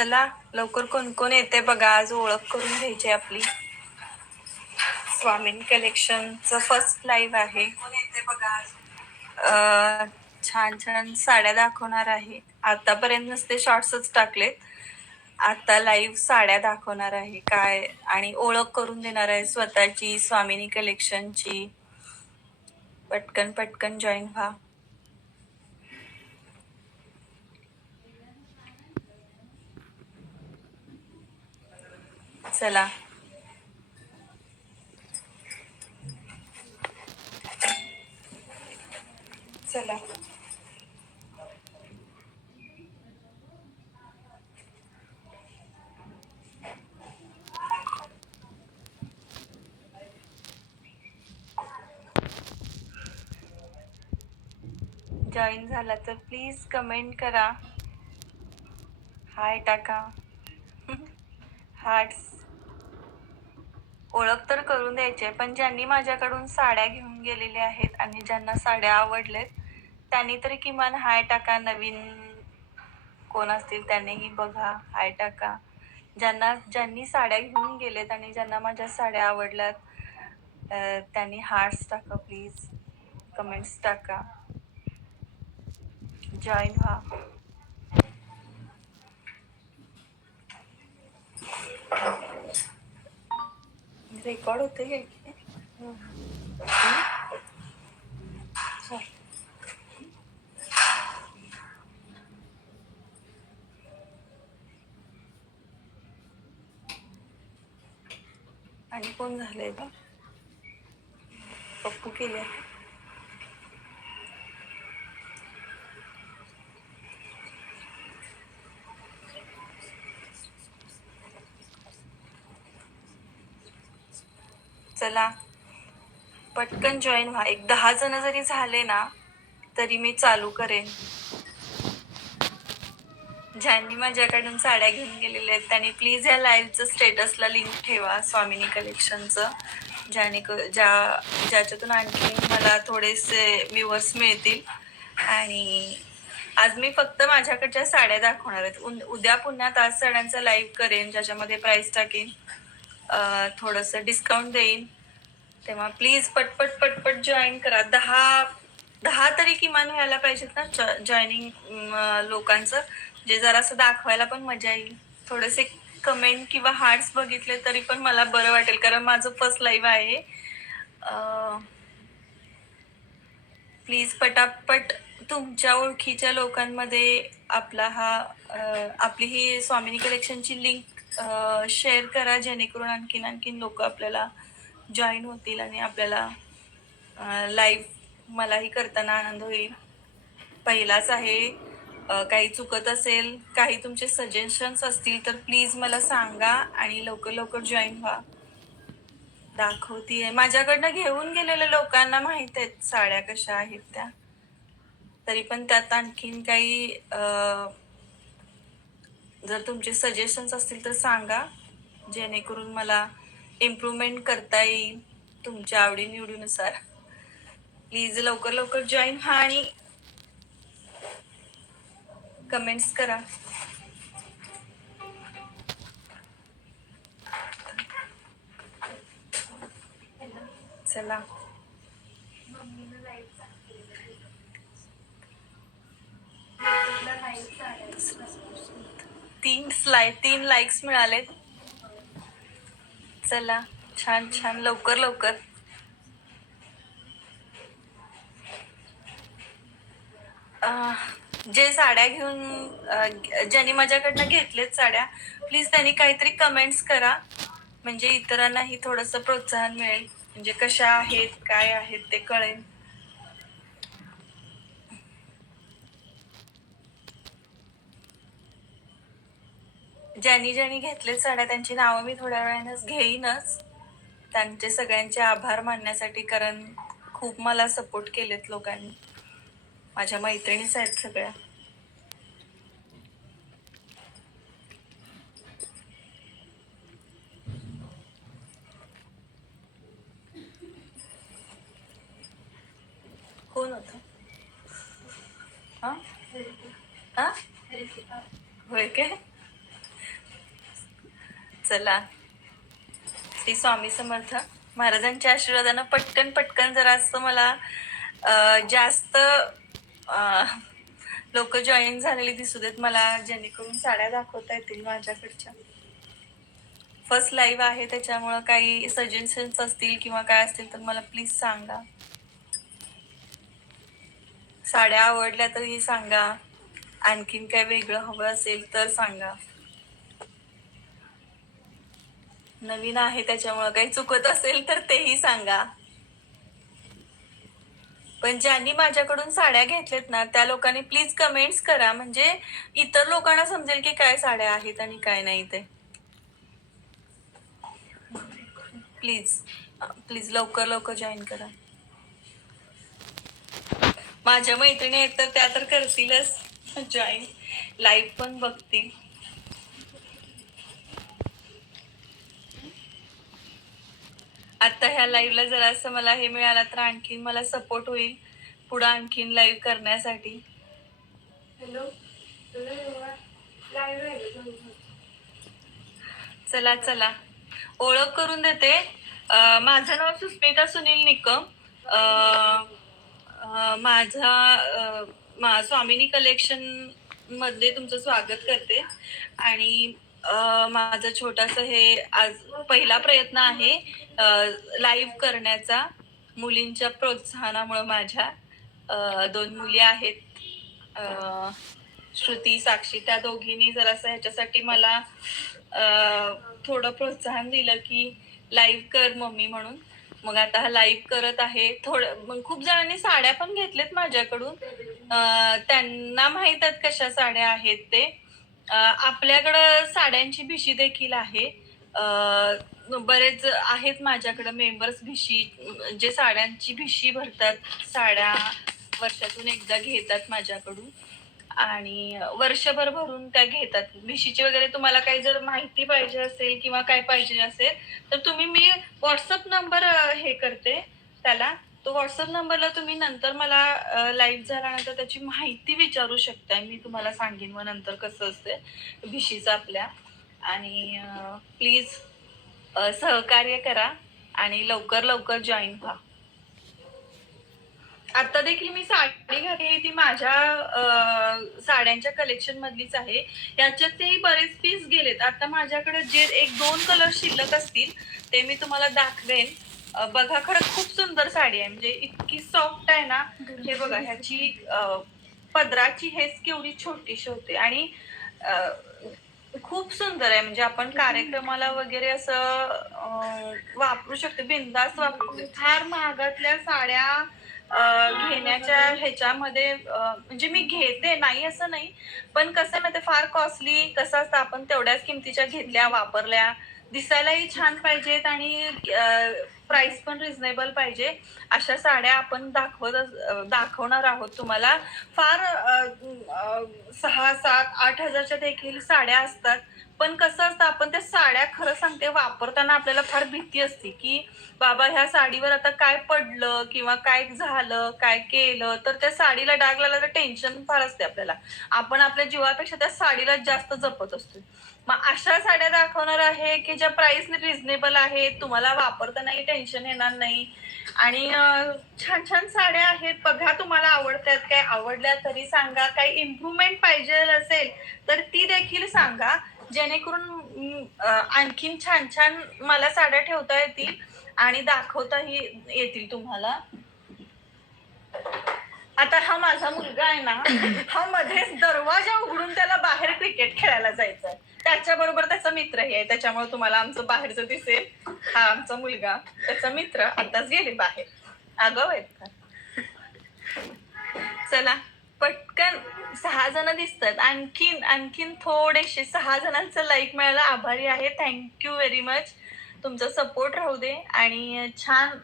चला लवकर कोण कोण येते बघा. आज ओळख करून घ्यायची आपली. स्वामीन कलेक्शनचं फर्स्ट लाईव्ह आहे. छान छान साड्या दाखवणार आहे. आतापर्यंत नुसते शॉर्ट्सच टाकलेत. आता लाईव्ह साड्या दाखवणार आहे काय, आणि ओळख करून देणार आहे स्वतःची, स्वामिनी कलेक्शनची. पटकन पटकन जॉईन व्हा. चला चला जॉईन झाला तर प्लीज कमेंट करा, हाय टाका, हार्ट्स. ओळख तर करून द्यायची आहे, पण ज्यांनी माझ्याकडून साड्या घेऊन गेलेले आहेत आणि ज्यांना साड्या आवडलेत त्यांनी तरी किमान हाय टाका. नवीन कोण असतील त्यांनीही बघा, हाय टाका. ज्यांनी साड्या घेऊन गेलेत आणि ज्यांना माझ्या साड्या आवडल्यात त्यांनी हार्ट्स टाका प्लीज, कमेंट्स टाका, जॉईन व्हा. रेकॉर्ड होते काय? आणि कोण झालंय का? पप्पू केले. चला पटकन जॉईन व्हा. एक 10 जण जरी झाले ना तरी मी चालू करेन. ज्यांनी माझ्याकडून साड्या घेऊन गेलेल्या आहेत त्यांनी प्लीज या लाईव्हचं स्टेटसला लिंक ठेवा स्वामिनी कलेक्शनचं, ज्याच्यातून आणखी मला थोडेसे व्ह्यूअर्स मिळतील. आणि आज मी फक्त माझ्याकडच्या साड्या दाखवणार आहेत. उद्या पुन्हा तास साड्यांचा लाईव्ह करेन ज्याच्यामध्ये प्राइस टाकेन, थोडंसं डिस्काउंट देईन. तेव्हा प्लीज पटपट पटपट जॉईन करा. 10 तरी किमान व्हायला पाहिजेत ना जॉईनिंग लोकांचं, जे जरासं दाखवायला पण मजा येईल. थोडेसे कमेंट किंवा हार्ट्स बघितले तरी पण मला बरं वाटेल, कारण माझं फर्स्ट लाईव्ह आहे. प्लीज पटापट तुमच्या ओळखीच्या लोकांमध्ये आपली ही स्वामिनी कलेक्शनची लिंक शेअर करा, जेणेकरून आणखीन लोक आपल्याला जॉईन होतील आणि आपल्याला लाईव्ह मलाही करताना आनंद होईल. पहिलाच आहे. काही चुकत असेल, काही तुमचे सजेशन्स असतील तर प्लीज मला सांगा आणि लवकर लवकर जॉईन व्हा. दाखवतीये. माझ्याकडनं घेऊन गेलेल्या लोकांना माहित आहेत साड्या कशा आहेत त्या, तरी पण त्यात आणखीन काही जर तुमचे सजेशन्स असतील तर सांगा, जेणेकरून मला इम्प्रूव्हमेंट करता येईल तुमच्या आवडीनिवडीनुसार. प्लीज लवकर लवकर जॉईन व्हा आणि कमेंट्स करा. चला तीन लाईक्स मिळाले. चला छान छान, लवकर लवकर. जे साड्या घेऊन ज्यांनी माझ्याकडनं घेतलेत साड्या, प्लीज त्यांनी काहीतरी कमेंट्स करा, म्हणजे इतरांनाही थोडंसं प्रोत्साहन मिळेल, म्हणजे कशा आहेत काय आहेत ते कळेल. ज्यांनी घेतलेत साड्या त्यांची नावं मी थोड्या वेळानंच घेईनच. त्यांचे सगळ्यांचे आभार मानण्यासाठी, कारण खूप मला सपोर्ट केलेत लोकांनी. माझ्या मैत्रिणीच आहेत सगळ्या. कोण होतं? हा हा होय काय? चला, श्री स्वामी समर्थ महाराजांच्या आशीर्वादानं पटकन पटकन जरा असं मला जास्त लोक जॉईन झालेली दिसू देत मला, जेणेकरून साड्या दाखवता येतील माझ्याकडच्या. फर्स्ट लाईव्ह आहे त्याच्यामुळं काही सजेशन्स असतील किंवा काय असतील तर मला प्लीज सांगा. साड्या आवडल्या तरी सांगा, आणखीन काय वेगळं हवं असेल तर सांगा. नवीन आहे त्याच्यामुळं काही चुकत असेल तर तेही सांगा. पण ज्यांनी माझ्याकडून साड्या घेतल्यात ना त्या लोकांनी प्लीज कमेंट्स करा, म्हणजे इतर लोकांना समजेल की काय साड्या आहेत आणि काय नाही ते. प्लीज प्लीज लवकर लवकर जॉईन करा. माझ्या मैत्रिणी आहेत तर त्या तर करतीलच जॉईन, लाईव्ह पण बघतील. आता ह्या लाईव्हला जरा असं मला हे मिळालं तर आणखीन मला सपोर्ट होईल पुढं आणखीन लाईव्ह करण्यासाठी. हॅलो, चला चला ओळख करून देते. माझं नाव सुस्मिता सुनील निकम. माझा स्वामिनी कलेक्शन मध्ये तुमचं स्वागत करते. आणि माझं छोटस हे आज पहिला प्रयत्न आहे लाईव्ह करण्याचा, मुलींच्या प्रोत्साहनामुळे. माझ्या 2 मुली आहेत, श्रुती साक्षी, त्या दोघींनी जरासं ह्याच्यासाठी मला थोडं प्रोत्साहन दिलं की लाईव्ह कर मम्मी म्हणून. मग आता हा लाईव्ह करत आहे. मग खूप जणांनी साड्या पण घेतलेत माझ्याकडून, त्यांना माहित आहेत कशा साड्या आहेत ते. आपल्याकडं साड्यांची भिशी देखील आहे. बरेच आहेत माझ्याकडे मेंबर्स भिशी, जे साड्यांची भिशी भरतात, साड्या वर्षातून एकदा घेतात माझ्याकडून आणि वर्षभर भरून त्या घेतात. भिशीची वगैरे तुम्हाला काही जर माहिती पाहिजे असेल किंवा काय पाहिजे असेल तर तुम्ही, मी व्हॉट्सअप नंबर हे करते त्याला, तो व्हॉट्सअप नंबरला तुम्ही नंतर मला लाईव्ह झाल्यानंतर त्याची माहिती विचारू शकता. मी तुम्हाला सांगेन मग नंतर कसं असते भिशीचं आपल्या. आणि प्लीज सहकार्य करा आणि लवकर लवकर जॉईन व्हा. आता देखील मी साडी घातली, ती माझ्या साड्यांच्या कलेक्शन मधलीच आहे. याच्यात ते बरेच पीस गेलेत. आता माझ्याकडे जे 1-2 कलर शिल्लक असतील ते मी तुम्हाला दाखवेन. बघा, खरंच खूप सुंदर साडी आहे, म्हणजे इतकी सॉफ्ट आहे ना. हे बघा, ह्याची पदराची हेच केवढी छोटीशी होते आणि खूप सुंदर आहे. म्हणजे आपण कार्यक्रमाला वगैरे असं वापरू शकतो, बिनधास्त वापरू. फार महागातल्या साड्या घेण्याच्या ह्याच्यामध्ये म्हणजे मी घेते, नाही असं नाही, पण कसं ना ते फार कॉस्टली कसं असतं, आपण तेवढ्याच किमतीच्या घेतल्या, वापरल्या, दिसायलाही छान पाहिजेत आणि प्राइस पण रिझनेबल पाहिजे, अशा साड्या आपण दाखवणार आहोत तुम्हाला. फार 6, 7, 8 हजारच्या देखील साड्या असतात. पण कसं असतं, आपण त्या साड्या खरं सांगते वापरताना आपल्याला फार भीती असते की बाबा ह्या साडीवर आता काय पडलं किंवा काय झालं, काय केलं तर त्या साडीला डाग लागला तर टेन्शन फार असते आपल्याला. आपण आपल्या जीवापेक्षा त्या साडीला जास्त जपत असतो. मग अशा साड्या दाखवणार आहे की ज्या प्राइस रिझनेबल आहेत, तुम्हाला वापरतानाही टेन्शन येणार नाही. आणि छान छान साड्या आहेत. बघा, तुम्हाला आवडतात काय, आवडल्या तरी सांगा. काही इम्प्रूव्हमेंट पाहिजे असेल तर ती देखील सांगा, जेणेकरून आणखीन छान छान मला साड्या ठेवता येतील आणि दाखवताही येतील तुम्हाला. आता हा माझा मुलगा आहे ना, हा मध्येच दरवाजा उघडून त्याला बाहेर क्रिकेट खेळायला जायचंय. त्याच्याबरोबर त्याचा मित्रही आहे, त्याच्यामुळे तुम्हाला आमचं बाहेरचं दिसेल. हा आमचा मुलगा, त्याचा मित्र आताच गेले बाहेर. आगाऊ आहेत का? चला पटकन 6 जण दिसतात. आणखीन थोडेसे 6 जणांचं लाईक मिळायला आभारी आहे. Thank you very much. तुमचा सपोर्ट राहू दे आणि छान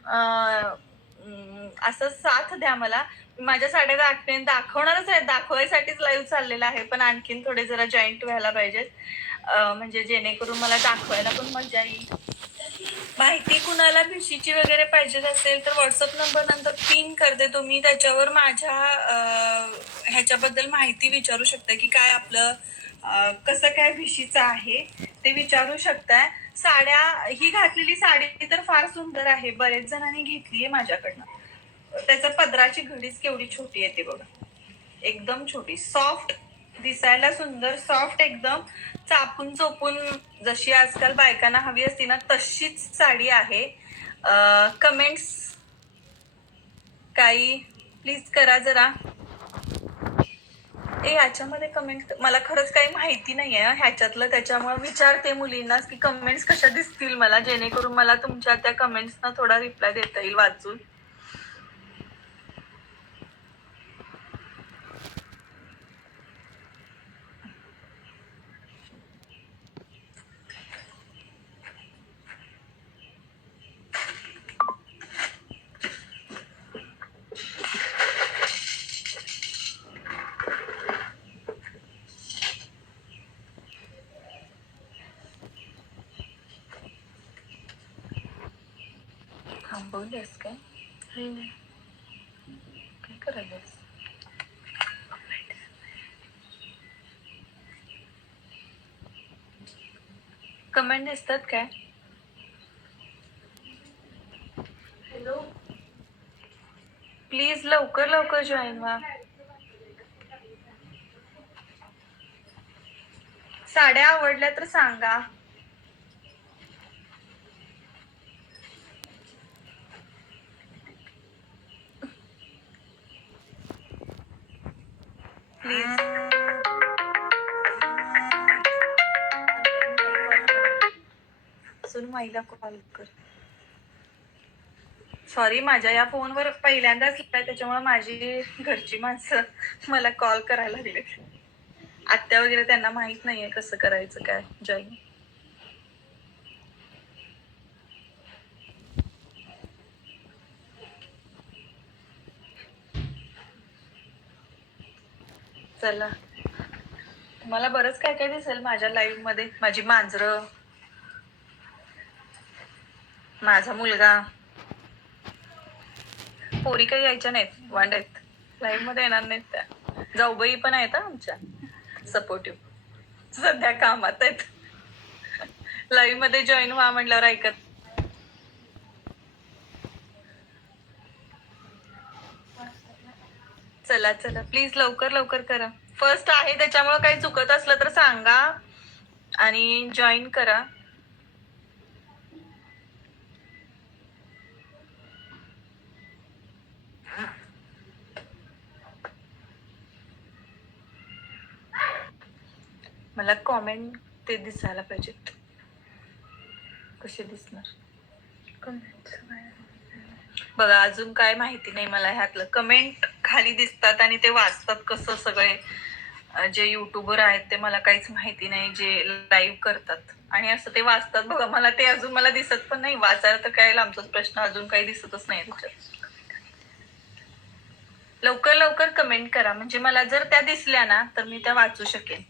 असं साथ द्या मला. माझ्या साड्या दाखवणारच आहे, दाखवायसाठीच लाईव्ह चाललेला आहे, पण आणखीन थोडे जरा जॉईंट व्हायला पाहिजेत, म्हणजे जेणेकरून मला दाखवायला पण मजा येईल. माहिती कुणाला भिशीची वगैरे पाहिजे असेल तर व्हॉट्सअप नंबर नंतर पिन करते, तुम्ही त्याच्यावर माझ्या ह्याच्याबद्दल माहिती विचारू शकता की काय आपलं कसं काय भिशीचं आहे ते विचारू शकताय. साड्या, ही घातलेली साडी तर फार सुंदर आहे, बरेच जणांनी घेतलीये माझ्याकडनं. त्याचं पदराची घडीच केवढी छोटी येते बघा, एकदम छोटी, सॉफ्ट दिसायला सुंदर, सॉफ्ट एकदम, चापून चोपून जशी आजकाल बायकांना हवी असती ना तशीच साडी आहे. कमेंट्स काही प्लीज करा जरा. ह्याच्यामध्ये कमेंट मला खरंच काही माहिती नाहीये ह्याच्यातलं, त्याच्यामुळे विचारते मुलींना की कमेंट्स कशा दिसतील मला, जेणेकरून मला तुमच्या त्या कमेंट्सना थोडा रिप्लाय देता येईल वाचून. थांबवलीस काय? काय करायलास? कमेंट दिसतात काय? हॅलो, प्लीज लवकर लवकर जॉईन व्हा. साड्या आवडल्या तर सांगा. प्लीज. अजून माईला कॉल कर. सॉरी, माझ्या या फोनवर पहिल्यांदाच लिहिलंय, त्याच्यामुळे माझी घरची माणसं मला कॉल करायला लागले. आत्या वगैरे, त्यांना माहित नाहीये कसं करायचं काय जॉईन. चला, तुम्हाला बरंच काय काय दिसेल माझ्या लाईव्ह मध्ये. माझी मांजरं, माझा मुलगा, पोरी काही यायच्या नाहीत, वांड आहेत, लाईव्ह मध्ये येणार नाहीत त्या. जाऊबाई पण आहेत आमच्या सपोर्टिव्ह, सध्या कामात आहेत. लाईव्ह मध्ये जॉईन व्हा म्हटल्यावर ऐकत. चला चला, प्लीज लवकर लवकर करा. फर्स्ट आहे त्याच्यामुळे काही चुकत असलं तर सांगा आणि जॉईन करा. मला कॉमेंट ते दिसायला पाहिजेत. कसे दिसणार कमेंट? बघा, अजून काय माहिती नाही मला ह्यातलं. कमेंट खाली दिसतात आणि ते वाचतात कसं सगळे जे युट्यूबर आहेत ते, मला काहीच माहिती नाही, जे लाईव्ह करतात आणि असं ते वाचतात. बघा, मला ते अजून मला दिसत पण नाही. वाचायला तर काय लांबचाच प्रश्न, अजून काही दिसतच नाही त्याच्यात. लवकर लवकर कमेंट करा, म्हणजे मला जर त्या दिसल्या ना तर मी त्या वाचू शकेन.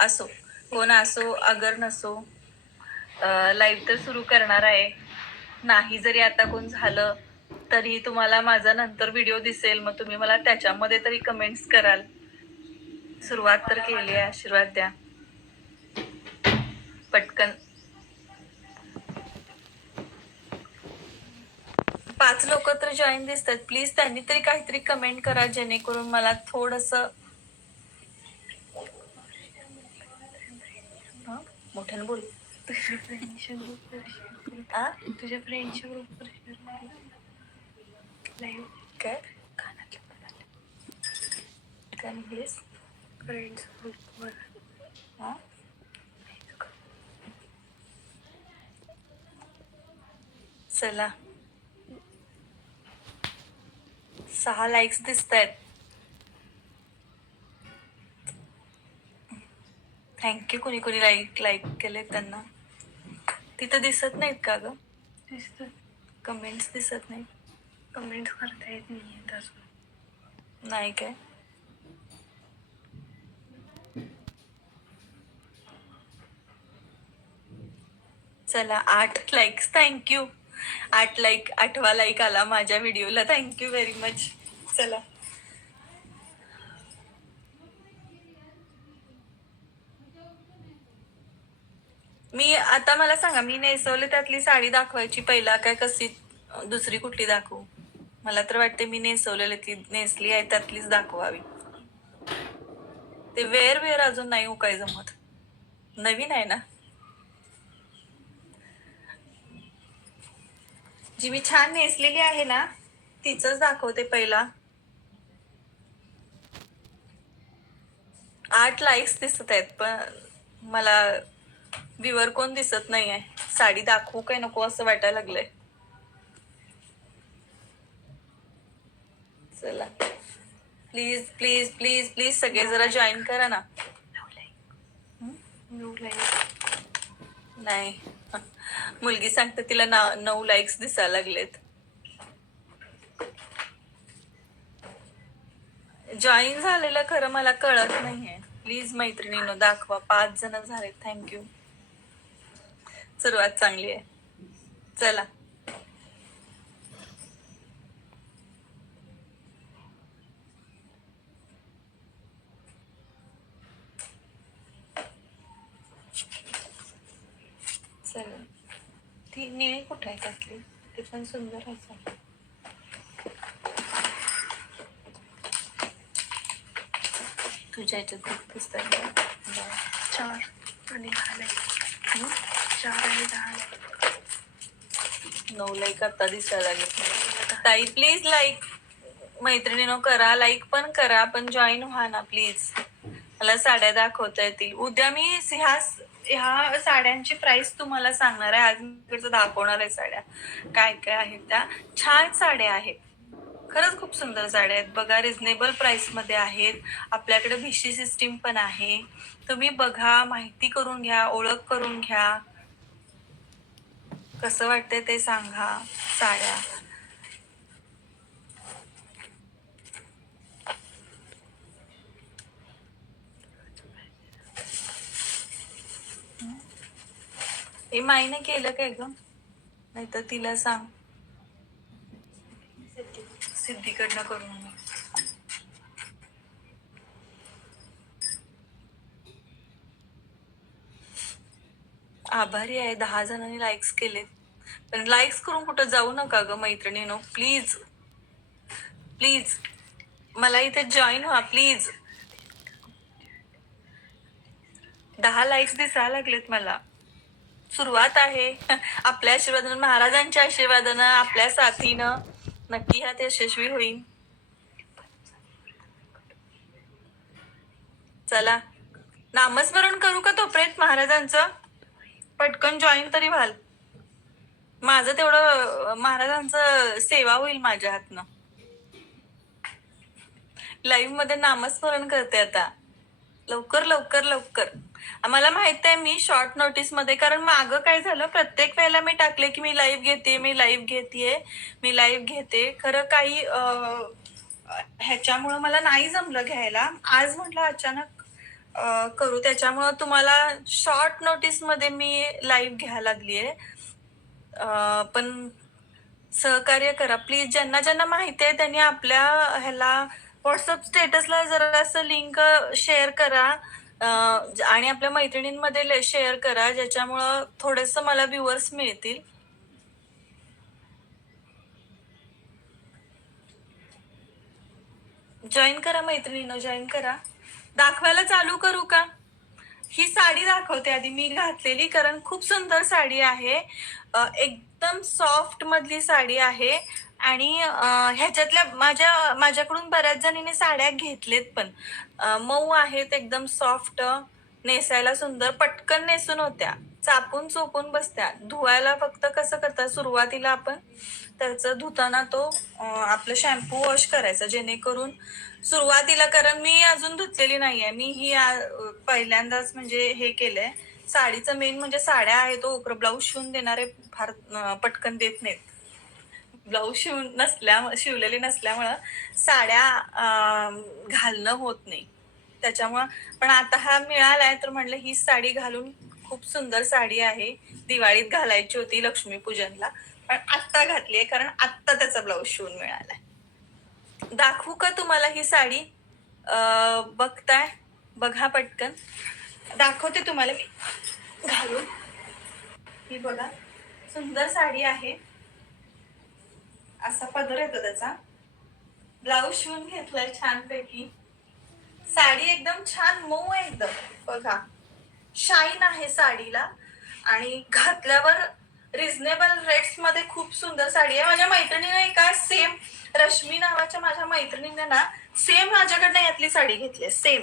असो, कोण असो अगर नसो, लाईव्ह तर सुरू करणार आहे. नाही जरी आता कोण झालं तरी तुम्हाला माझा नंतर व्हिडिओ दिसेल, मग तुम्ही मला त्याच्यामध्ये तरी कमेंट्स कराल. सुरुवात तर केली आहे, आशीर्वाद द्या पटकन. 5 लोक तर जॉईन दिसतात, प्लीज त्यांनी तरी काहीतरी कमेंट करा, जेणेकरून मला थोडस मोठ्यानं बोल. तुझ्या फ्रेंडच्या ग्रुपवर लाईव्ह काय काय म्हणलीस? फ्रेंड्स ग्रुपवर. चला, 6 लाईक्स दिसत आहेत. थँक्यू. कोणी कोणी लाईक केले त्यांना. तिथं दिसत नाहीत का ग? दिसतात. कमेंट्स दिसत नाही. कमेंट्स करता येत नाही अजून. नाही काय? चला, 8 लाईक्स, थँक्यू. आठवा लाईक आला माझ्या व्हिडिओला. Thank you very much. चला, मी आता मला सांगा, मी नेसवले त्यातली साडी दाखवायची पहिला काय कशी दुसरी कुठली दाखवू? मला तर वाटते मी नेसली आहे त्यातलीच दाखवावी. ते वेअर वेअर अजून नाही हो काय जमत, नवीन आहे ना. जी मी छान नेसलेली आहे ना तीच दाखवते पहिला. 8 लाईक्स दिसत आहेत पण मला व्ह्यूअर कोण दिसत नाहीये. साडी दाखवू काय नको असं वाटायला लागलंय. चला, प्लीज प्लीज प्लीज प्लीज सगळे जरा जॉईन करा ना. नाही, मुलगी सांगते तिला 9 लाईक्स दिसायला लागलेत. जॉईन झालेलं खरं मला कळत नाहीये. प्लीज मैत्रिणींनो दाखवा. 5 जण झालेत. थँक्यू. सुरुवात चांगली आहे. चला, चला. ती निळी कुठे आहे त्यातली? ती पण सुंदर आहे. तुझ्या याच्यात खूप दिसतात. 4 आणि 10 लाईक. 4 आणि 10 लाईक. 9 लाईक आता दिसायला लागले. ताई प्लीज लाईक मैत्रिणीनो करा, लाईक पण करा, पण जॉईन व्हा ना प्लीज. मला साड्या दाखवता येतील. उद्या मी ह्या साड्यांची प्राइस तुम्हाला सांगणार आहे. आज मी दाखवणार आहे साड्या काय काय आहेत. त्या छान साड्या आहेत, खरंच खूप सुंदर साड्या आहेत बघा. रिझनेबल प्राइस मध्ये आहेत. आपल्याकडे भिशी सिस्टीम पण आहे. तुम्ही बघा, माहिती करून घ्या, ओळख करून घ्या. कसं वाटतंय ते सांगा. साड्या हे माईने केलं काय ग? नाही तर तिला सांग, सिद्धीकडनं करून. आभारी आहे, 10 जणांनी लाईक्स केलेत. पण लाईक्स करून कुठं जाऊ नका ग मैत्रिणीनो, प्लीज प्लीज. मला इथे जॉईन व्हा प्लीज. 10 लाईक्स दिसायला लागलेत मला. सुरुवात आहे. आपल्या आशीर्वादानं, महाराजांच्या आशीर्वादानं, आपल्या साथीनं नक्की ह्यात यशस्वी होईल. चला, नामस्मरण करू का तोपर्यंत महाराजांचं? पटकन जॉईन तरी व्हाल. माझं तेवढं महाराजांचं सेवा होईल माझ्या हातनं. लाईव्ह मध्ये नामस्मरण करते आता. लवकर लवकर लवकर. मला माहित आहे मी शॉर्ट नोटीस मध्ये, कारण मागं काय झालं, प्रत्येक वेळेला मी टाकले की मी लाईव्ह घेते, मी लाईव्ह घेते. खरं काही ह्याच्यामुळं मला नाही जमलं घ्यायला. आज म्हटलं अचानक करू, त्याच्यामुळं तुम्हाला शॉर्ट नोटीस मध्ये मी लाईव्ह घ्यायला लागलीये. पण सहकार्य करा प्लीज. ज्यांना ज्यांना माहिती आहे त्यांनी आपल्या ह्याला व्हॉट्सअप स्टेटसला जरा असं लिंक शेअर करा आणि आपल्या मैत्रिणींमध्ये शेअर करा, ज्याच्यामुळं थोडस मला व्ह्युअर्स मिळतील. जॉईन करा मैत्रिणीनं, जॉईन करा. दाखवायला चालू करू का? ही साडी दाखवते आधी मी घातलेली, कारण खूप सुंदर साडी आहे. एकदम सॉफ्ट मधली साडी आहे. आणि ह्याच्यातल्या माझ्याकडून बऱ्याच जणींनी साड्या घेतलेत पण मऊ आहेत, एकदम सॉफ्ट, नेसायला सुंदर, पटकन नेसून होत्या, चापून चोपून बसत्या. धुवायला फक्त कसं करतात सुरुवातीला आपण त्याचं धुताना तो आपलं शॅम्पू वॉश करायचा, जेणेकरून सुरुवातीला, कारण मी अजून धुतलेली नाहीये, मी ही पहिल्यांदाच म्हणजे हे केलंय. साडीचं मेन म्हणजे साड्या आहे तो ब्लाऊज शिवून देणारे फार पटकन देत नाहीत. ब्लाऊज शिवलेली नसल्यामुळं साड्या घालणं होत नाही त्याच्यामुळं. पण आता हा मिळालाय तर म्हणलं ही साडी घालून खूप सुंदर साडी आहे. दिवाळीत घालायची होती लक्ष्मीपूजनला, पण आत्ता घातली आहे कारण आत्ता त्याचा ब्लाऊज शिवून मिळालाय. दाखवू का तुम्हाला ही साडी? बघताय? बघा पटकन. दाखवते तुम्हाला मी घालून. ही बघा, सुंदर साडी आहे. असा पदर येतो त्याचा. ब्लाऊज शिवून घेतलाय छानपैकी. साडी एकदम छान मऊ आहे एकदम. बघा, शाईन आहे साडीला आणि घातल्यावर रिझनेबल रेट्स मध्ये खूप सुंदर साडी आहे. माझ्या मैत्रिणीने एका सेम रश्मी नावाच्या माझ्या मैत्रिणीने ना सेम माझ्याकडनं यातली साडी घेतली. सेम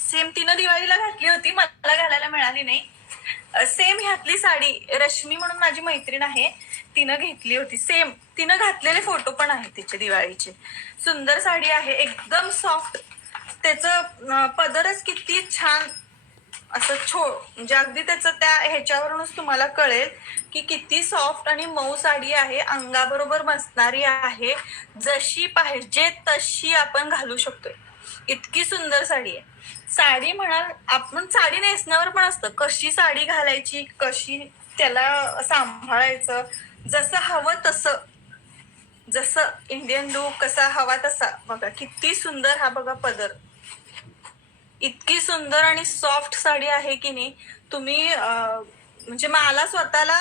सेम तिनं दिवाळीला घातली होती, मला घालायला मिळाली नाही. सेम ह्यातली साडी रश्मी म्हणून माझी मैत्रीण आहे, तिनं घेतली होती. सेम तिनं घातलेले फोटो पण आहेत तिचे दिवाळीचे. सुंदर साडी आहे, एकदम सॉफ्ट. त्याचं पदरच किती छान असं म्हणजे अगदी त्याचं त्या ह्याच्यावरूनच तुम्हाला कळेल की किती सॉफ्ट आणि मऊ साडी आहे. अंगाबरोबर बसणारी आहे, जशी पाहिजे तशी आपण घालू शकतोय. इतकी सुंदर साडी आहे. साडी म्हणाल, आपण साडी नेसण्यावर पण असतं कशी साडी घालायची, कशी त्याला सांभाळायचं, जसं हवं तसं, जसं इंडियन लुक कसा हवा तसा. बघा किती सुंदर हा बघा पदर, इतकी सुंदर आणि सॉफ्ट साडी आहे की नाही. तुम्ही म्हणजे मला स्वतःला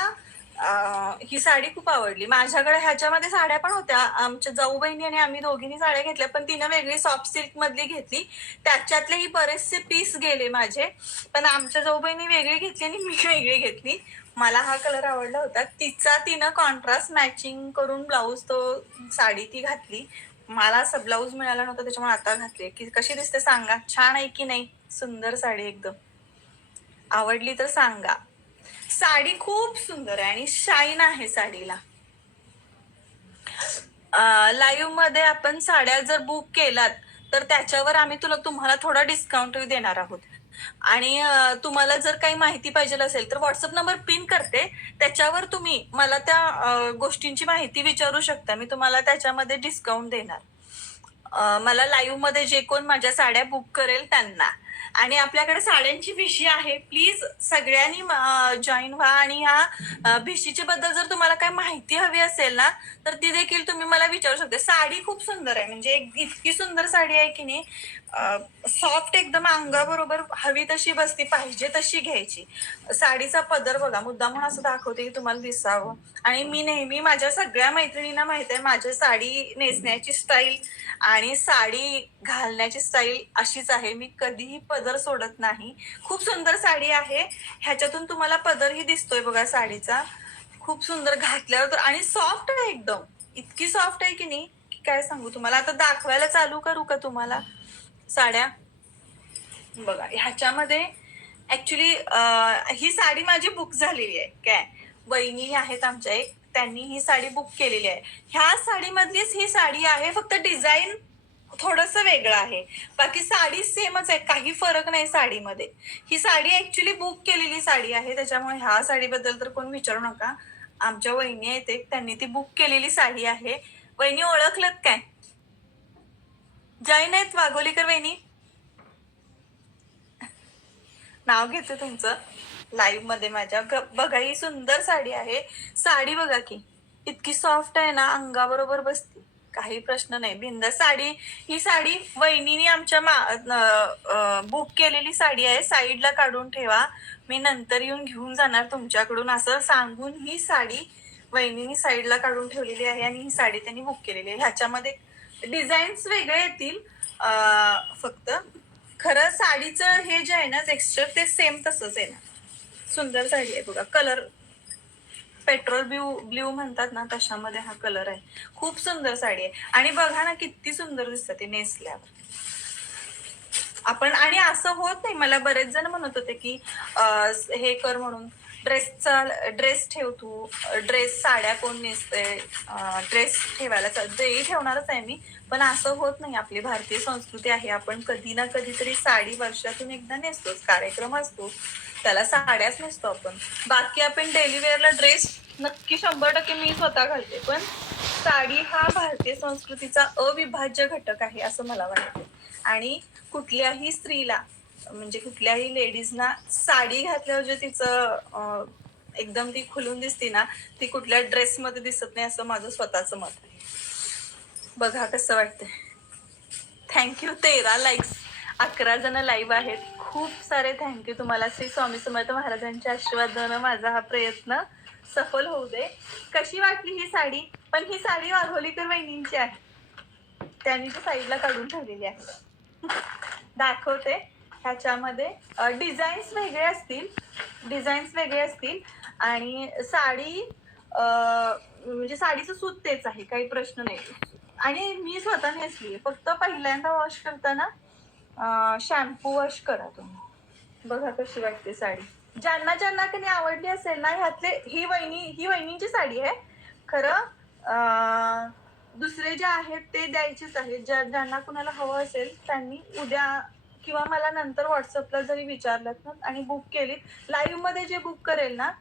ही साडी खूप आवडली. माझ्याकडे ह्याच्यामध्ये साड्या पण होत्या, आमच्या जाऊ बहिणी आणि आम्ही दोघींनी साड्या घेतल्या, पण तिनं वेगळी सॉफ्ट सिल्क मधली घेतली. त्याच्यातलेही बरेचसे पीस गेले माझे, पण आमच्या जाऊ बहिणी वेगळी घेतली आणि मी वेगळी घेतली. मला हा कलर आवडला होता. तिनं कॉन्ट्रास्ट मॅचिंग करून ब्लाऊज तो साडी ती घातली. मला असं ब्लाऊज मिळाला नव्हता, त्याच्यामुळे आता घातली. की कशी दिसते सांगा? छान आहे की नाही? सुंदर साडी एकदम. आवडली तर सांगा. साडी खूप सुंदर आहे आणि शाईन आहे साडीला. लाईव्ह मध्ये आपण साड्या जर बुक केलात तर त्याच्यावर आम्ही तुम्हाला थोडा डिस्काउंट देणार आहोत. आणि तुम्हाला जर काही माहिती पाहिजे असेल तर व्हॉट्सअप नंबर पिन करते, त्याच्यावर तुम्ही मला त्या गोष्टींची माहिती विचारू शकता. मी तुम्हाला त्याच्यामध्ये डिस्काउंट देणार. मला लाईव्ह मध्ये जे कोण माझ्या साड्या बुक करेल त्यांना. आणि आपल्याकडे साड्यांची भिशी आहे, प्लीज सगळ्यांनी जॉईन व्हा. आणि ह्या भिशीच्या बद्दल जर तुम्हाला काही माहिती हवी असेल ना तर ती देखील तुम्ही मला विचारू शकता. साडी खूप सुंदर आहे, म्हणजे इतकी सुंदर साडी आहे की नाही, सॉफ्ट एकदम, अंगाबरोबर हवी तशी बसती, पाहिजे तशी घ्यायची. साडीचा पदर बघा, मुद्दाम म्हणून असं दाखवते की तुम्हाला दिसावं. आणि मी नेहमी माझ्या सगळ्या मैत्रिणींना माहित आहे माझी साडी नेसण्याची स्टाईल आणि साडी घालण्याची स्टाईल अशीच आहे. मी कधीही पदर सोडत नाही. खूप सुंदर साडी आहे. ह्याच्यातून तुम्हाला पदरही दिसतोय बघा साडीचा. खूप सुंदर घातल्यावर तर, आणि सॉफ्ट आहे एकदम. इतकी सॉफ्ट आहे की नाही की काय सांगू तुम्हाला. आता दाखवायला चालू करू का तुम्हाला साड्या? बघा ह्याच्यामध्ये ऍक्च्युली ही साडी माझी बुक झालेली आहे. काय वहिनी आहेत आमच्या एक, त्यांनी ही साडी बुक केलेली आहे. ह्या साडीमधलीच ही साडी आहे, फक्त डिझाईन थोडस वेगळं आहे. बाकी साडी सेमच आहे, काही फरक नाही साडीमध्ये. ही साडी ऍक्च्युली बुक केलेली साडी आहे, त्याच्यामुळे ह्या साडीबद्दल तर कोण विचारू नका. आमच्या वहिनी आहेत एक, त्यांनी ती बुक केलेली साडी आहे. वहिनी ओळखलत काय? जैन आहेत वाघोलीकर वहिनी. नाव घेते तुमचं लाईव्ह मध्ये माझ्या. बघा ही सुंदर साडी आहे. साडी बघा की इतकी सॉफ्ट आहे ना, अंगाबरोबर बसते, काही प्रश्न नाही, बिंदास साडी. ही साडी वहिनीने आमच्या बुक केलेली साडी आहे. साईडला काढून ठेवा, मी नंतर येऊन घेऊन जाणार तुमच्याकडून, असं सांगून ही साडी वहिनीने साईडला काढून ठेवलेली आहे. आणि ही साडी त्यांनी बुक केलेली आहे. ह्याच्यामध्ये डिझाईन्स वेगळे येतील फक्त. खरं साडीचं हे जे आहे ना टेक्स्चर ते सेम तसंच आहे ना. सुंदर साडी आहे बघा. कलर पेट्रोल ब्ल्यू म्हणतात ना, तशामध्ये हा कलर आहे. खूप सुंदर साडी आहे. आणि बघा ना किती सुंदर दिसतं ते नेसल्यावर आपण. आणि असं होत नाही, मला बरेच जण म्हणत होते की हे कर म्हणून, ड्रेस ठेव तू, साड्या कोण नेसते, ड्रेस ठेवायला तेही ठेवणारच आहे मी, पण असं होत नाही. आपली भारतीय संस्कृती आहे, आपण कधी ना कधीतरी साडी वर्षातून एकदा नेसतोच. कार्यक्रम असतो त्याला साड्याच नेसतो आपण. बाकी आपण डेली वेअरला ड्रेस नक्की 100% मी स्वतः घालते, पण साडी हा भारतीय संस्कृतीचा अविभाज्य घटक आहे असं मला वाटतं. आणि कुठल्याही स्त्रीला म्हणजे कुठल्याही लेडीजना साडी घातल्यावर जे तिचं एकदम ती खुलून दिसते ना, ती कुठल्या ड्रेसमध्ये दिसत नाही, असं माझं स्वतःचं मत आहे. बघा कसं वाटतंय. थँक्यू. 13 लाईक्स, 11 जण लाईव्ह आहेत. खूप सारे थँक्यू तुम्हाला. श्री स्वामी समर्थ महाराजांच्या आशीर्वादानं माझा हा प्रयत्न सफल होऊ दे. कशी वाटली ही साडी? पण ही साडी वाघोलीकर वहिनींची आहे, त्यांनी ती साईडला काढून ठेवलेली आहे. दाखवते. ह्याच्यामध्ये डिझाईन्स वेगळे असतील आणि साडी म्हणजे साडीचं सूत तेच आहे, काही प्रश्न नाही. आणि मी स्वतः नेसली, फक्त पहिल्यांदा वॉश करताना शॅम्पू वॉश करा तुम्ही. बघा कशी वाटते साडी. ज्यांना ज्यांना कधी आवडली असेल ना, ह्यातले ही वहिनींची साडी आहे खरं. दुसरे जे आहेत ते द्यायचेच आहेत. ज्यांना कुणाला हवं असेल त्यांनी उद्या किंवा मला नंतर व्हॉट्सअपला जरी विचारलं ना आणि बुक केली, लाईव्ह मध्ये जे बुक करेल ना,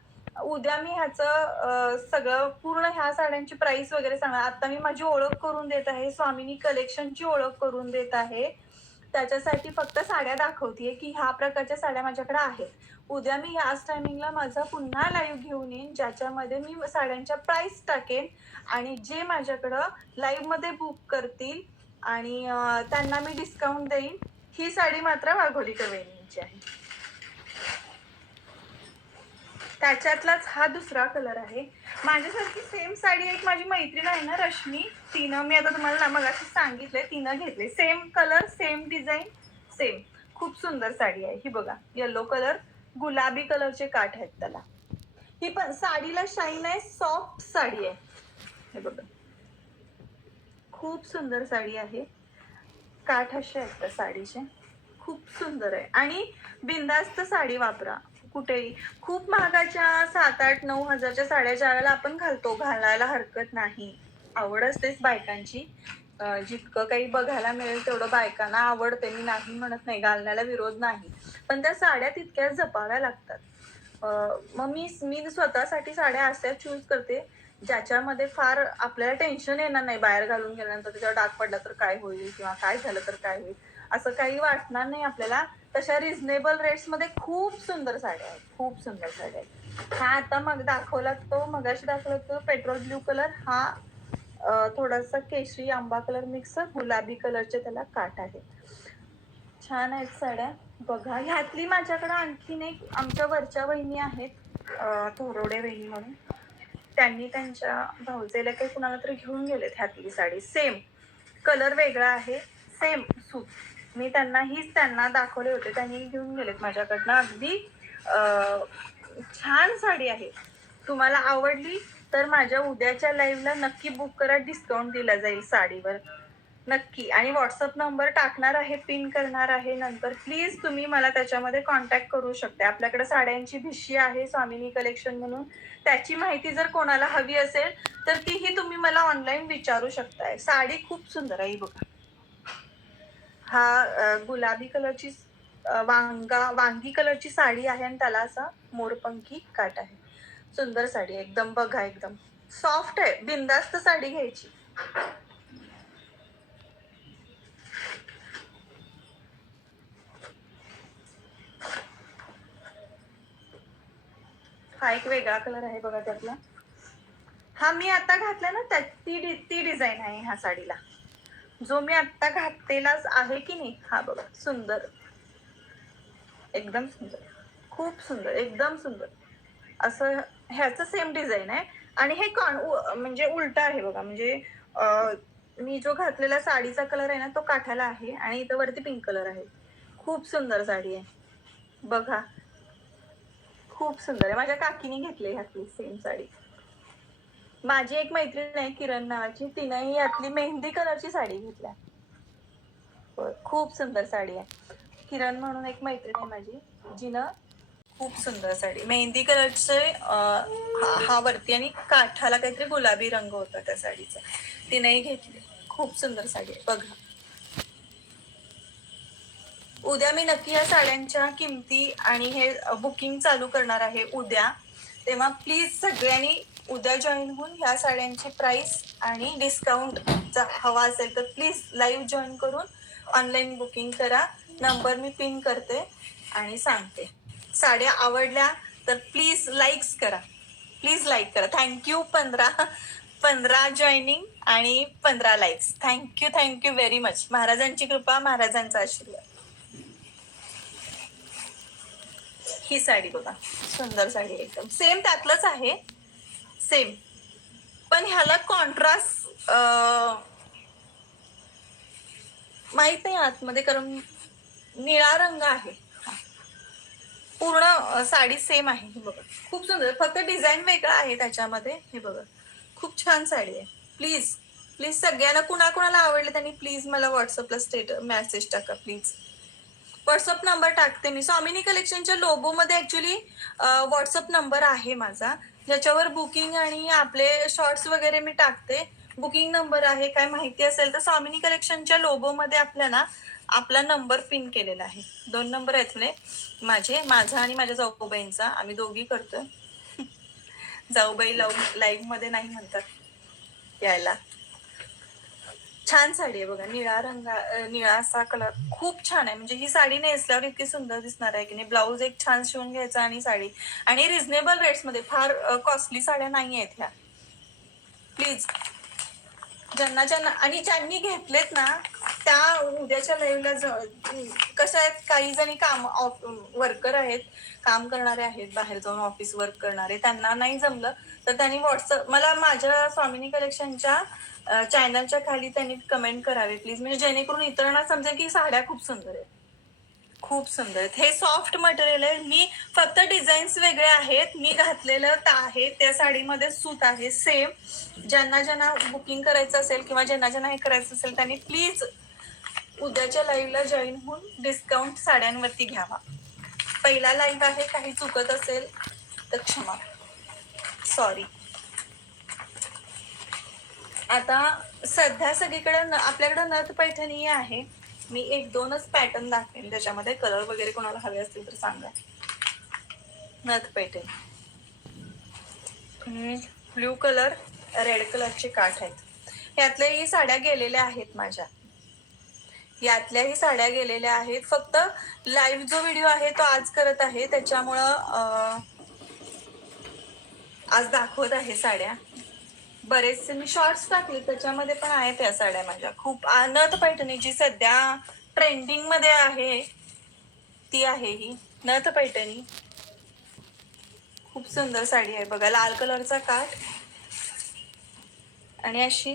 उद्या मी ह्याचं सगळं पूर्ण ह्या साड्यांची प्राइस वगैरे सांगणार. आता मी माझी ओळख करून देत आहे, स्वामिनी कलेक्शनची ओळख करून देत आहे. त्याच्यासाठी फक्त साड्या दाखवतीये की ह्या प्रकारच्या साड्या माझ्याकडे आहेत. उद्या मी याच टायमिंगला माझा पुन्हा लाईव्ह घेऊन येईन, ज्याच्यामध्ये मी साड्यांच्या प्राइस टाकेन आणि जे माझ्याकडं लाईव्ह मध्ये बुक करतील आणि त्यांना मी डिस्काउंट देईन. ही साडी मात्र वाघोलीकर वहिनींची आहे. त्याच्यातलाच हा दुसरा कलर आहे. माझ्यासारखी सेम साडी एक माझी मैत्रीण आहे ना, रश्मी, तिनं, मी आता तुम्हाला मगाशी सांगितलंय, तिनं घेतले. Same colour, same design, same. खूप सुंदर साडी आहे ही. बघा, येलो कलर, गुलाबी कलरचे काठ आहेत त्याला. ही पण साडीला शाईन आहे, सॉफ्ट साडी आहे. हे बघा, खूप सुंदर साडी आहे. काठ असे आहेत त्या साडीचे, खूप सुंदर आहे. आणि बिंदास्त साडी वापरा कुठेही. खूप महागाच्या 7-8-9 हजारच्या साड्या ज्या वेळेला आपण घालतो, घालायला हरकत नाही, आवड असतेच बायकांची. जितकं काही बघायला मिळेल तेवढं बायकांना आवडते, मी नाही म्हणत नाही, घालण्याला विरोध नाही, पण त्या साड्या तितक्याच जपाव्या लागतात. मग मी स्वतःसाठी साड्या अशा चूज करते ज्याच्यामध्ये फार आपल्याला टेन्शन येणार नाही, बाहेर घालून गेल्यानंतर त्याच्यावर डाग पडला तर काय होईल किंवा काय झालं तर काय होईल, असं काही वाटणार नाही आपल्याला. तशा रिझनेबल रेट्स मध्ये खूप सुंदर साड्या आहेत, खूप सुंदर साड्या आहेत. हा आता मगाशी दाखवला तो पेट्रोल ब्ल्यू कलर, हा थोडासा केशरी आंबा कलर मिक्स, गुलाबी कलरचे त्याला काठ आहेत. छान आहेत साड्या. बघा, ह्यातली माझ्याकडे आणखीन एक आमच्या वरच्या वहिनी आहेत, थोरवडे वहिनी म्हणून, त्यांनी त्यांच्या भाऊजेला काही कुणाला तरी घेऊन गेलेत ह्यातली साडी. सेम कलर वेगळा आहे, सेम सूत. मी त्यांना दाखवले होते, त्यांनी घेऊन गेलेत माझ्याकडनं. अगदी छान साडी आहे. तुम्हाला आवडली तर माझ्या उद्याच्या लाईव्हला नक्की बुक करा, डिस्काउंट दिला जाईल साडीवर नक्की. आणि व्हॉट्सअप नंबर टाकणार आहे, पिन करणार आहे नंतर. प्लीज तुम्ही मला त्याच्यामध्ये कॉन्टॅक्ट करू शकता. आपल्याकडे साड्यांची भिशी आहे स्वामिनी कलेक्शन म्हणून, त्याची माहिती जर कोणाला हवी असेल तर तीही तुम्ही मला ऑनलाईन विचारू शकताय. साडी खूप सुंदर आहे. बघा, हा गुलाबी कलरची वांगी कलरची साडी आहे आणि त्याला असा मोरपंखी काठ आहे. सुंदर साडी एकदम. बघा, एकदम सॉफ्ट आहे. बिंदास्त साडी घ्यायची. हा एक वेगळा कलर आहे बघा त्यातला. हा मी आता घातला ना, ती डिझाईन आहे ह्या साडीला. जो मी आता घातलेलाच आहे की नाही, हा बघा, सुंदर, एकदम सुंदर, खूप सुंदर, एकदम सुंदर असं ह्याचं सेम डिझाईन आहे. आणि हे म्हणजे उलटा आहे बघा. म्हणजे मी जो घातलेला साडीचा कलर आहे ना, तो काठाला आहे आणि इथं वरती पिंक कलर आहे. खूप सुंदर साडी आहे. बघा, खूप सुंदर आहे. माझ्या काकीने घेतली ह्यातली सेम साडी. माझी एक मैत्रीण आहे किरण नावाची, तिनेही यातली मेहंदी कलरची साडी घेतल्या. खूप सुंदर साडी आहे. किरण म्हणून एक मैत्रीण आहे माझी, जिनं खूप सुंदर साडी मेहंदी कलरचे, हा वरती आणि काठाला काहीतरी गुलाबी रंग होता त्या साडीचा, तिनेही घेतली. खूप सुंदर साडी आहे. बघा, उद्या मी नक्की या साड्यांच्या किमती आणि हे बुकिंग चालू करणार आहे उद्या. तेव्हा प्लीज सगळ्यांनी उद्या जॉईन होऊन ह्या साड्यांची प्राइस आणि डिस्काउंट हवा असेल तर प्लीज लाईव्ह जॉईन करून ऑनलाईन बुकिंग करा. नंबर मी पिन करते आणि सांगते. साड्या आवडल्या तर प्लीज लाईक्स करा, प्लीज लाईक करा. थँक्यू 15 जॉईनिंग आणि 15 लाईक्स. Thank you very much. महाराजांची कृपा, महाराजांचा आशीर्वाद. ही साडी बघा, सुंदर साडी एकदम सेम त्यातलंच आहे, सेम. पण ह्याला कॉन्ट्रास्ट माहित नाही आतमध्ये, कारण निळा रंग आहे. पूर्ण साडी सेम आहे. हे बघा, खूप सुंदर, फक्त डिझाईन वेगळा आहे त्याच्यामध्ये. हे बघा, खूप छान साडी आहे. प्लीज प्लीज सगळ्यांना, कुणाकुणाला आवडले त्यांनी प्लीज मला व्हॉट्सअपला मेसेज टाका प्लीज. व्हॉट्सअप नंबर टाकते मी. स्वामिनी कलेक्शनच्या लोगो मध्ये ऍक्च्युली व्हॉट्सअप नंबर आहे माझा, ज्याच्यावर बुकिंग आणि आपले शॉर्ट्स वगैरे मी टाकते. बुकिंग नंबर आहे. काय माहिती असेल तर स्वामिनी कलेक्शनच्या लोगो मध्ये आपल्याला आपला नंबर पिन केलेला आहे. 2 नंबर आहेत माझा आणि माझ्या जाऊबाईंचा. आम्ही दोघी करतोय. जाऊबाई लाईव्ह मध्ये नाही म्हणतात यायला. छान साडी आहे बघा, निळा असा कलर खूप छान आहे. म्हणजे ही साडी नेसल्यावर इतकी सुंदर दिसणार आहे की नाही. ब्लाऊज एक छान शिवून घ्यायचा आणि साडी, आणि रिझनेबल रेट्स मध्ये, फार कॉस्टली साड्या नाही आहेत ह्या. प्लीज ज्यांना आणि ज्यांनी घेतलेत ना त्या उद्याच्या लाईव्हला कशा आहेत, काही जणी वर्कर आहेत, काम करणारे आहेत, बाहेर जाऊन ऑफिस वर्क करणारे, त्यांना नाही जमलं तर त्यांनी व्हॉट्सअप मला माझ्या स्वामिनी कलेक्शनच्या चॅनलच्या खाली त्यांनी कमेंट करावे प्लीज, म्हणजे जेणेकरून इतरांना समजेल की साड्या खूप सुंदर आहेत, खूप सुंदर आहेत. हे सॉफ्ट मटेरियल आहे. मी फक्त डिझाईन्स वेगळे आहेत. मी घातलेलं आहे त्या साडीमध्ये सूत आहे सेम. ज्यांना बुकिंग करायचं असेल किंवा ज्यांना हे करायचं असेल त्यांनी प्लीज उद्याच्या लाईव्हला जॉईन होऊन डिस्काउंट साड्यांवरती घ्यावा. पहिला लाईव्ह आहे, काही चुकत असेल तर क्षमा, सॉरी. आता सध्या सगळीकडे आपल्याकडे नथ पैठणी आहे. मी 1-2च पॅटर्न दाखवेन, त्याच्यामध्ये कलर वगैरे कोणाला हवे असतील तर सांगा. नथ पैठणी, ब्ल्यू कलर, रेड कलरचे काठ आहेत. यातल्याही साड्या गेलेल्या आहेत माझ्या, यातल्याही साड्या गेलेल्या आहेत. फक्त लाईव्ह जो व्हिडिओ आहे तो आज करत आहे, त्याच्यामुळं आज दाखवत आहे साड्या. बरेचसे मी शॉर्ट्स टाकले, त्याच्यामध्ये पण आहेत त्या साड्या माझ्या. खूप नथ पैठणी जी सध्या ट्रेंडिंग मध्ये आहे ती आहे ही नथ पैठणी. खूप सुंदर साडी आहे बघा, लाल कलरचा काठ आणि अशी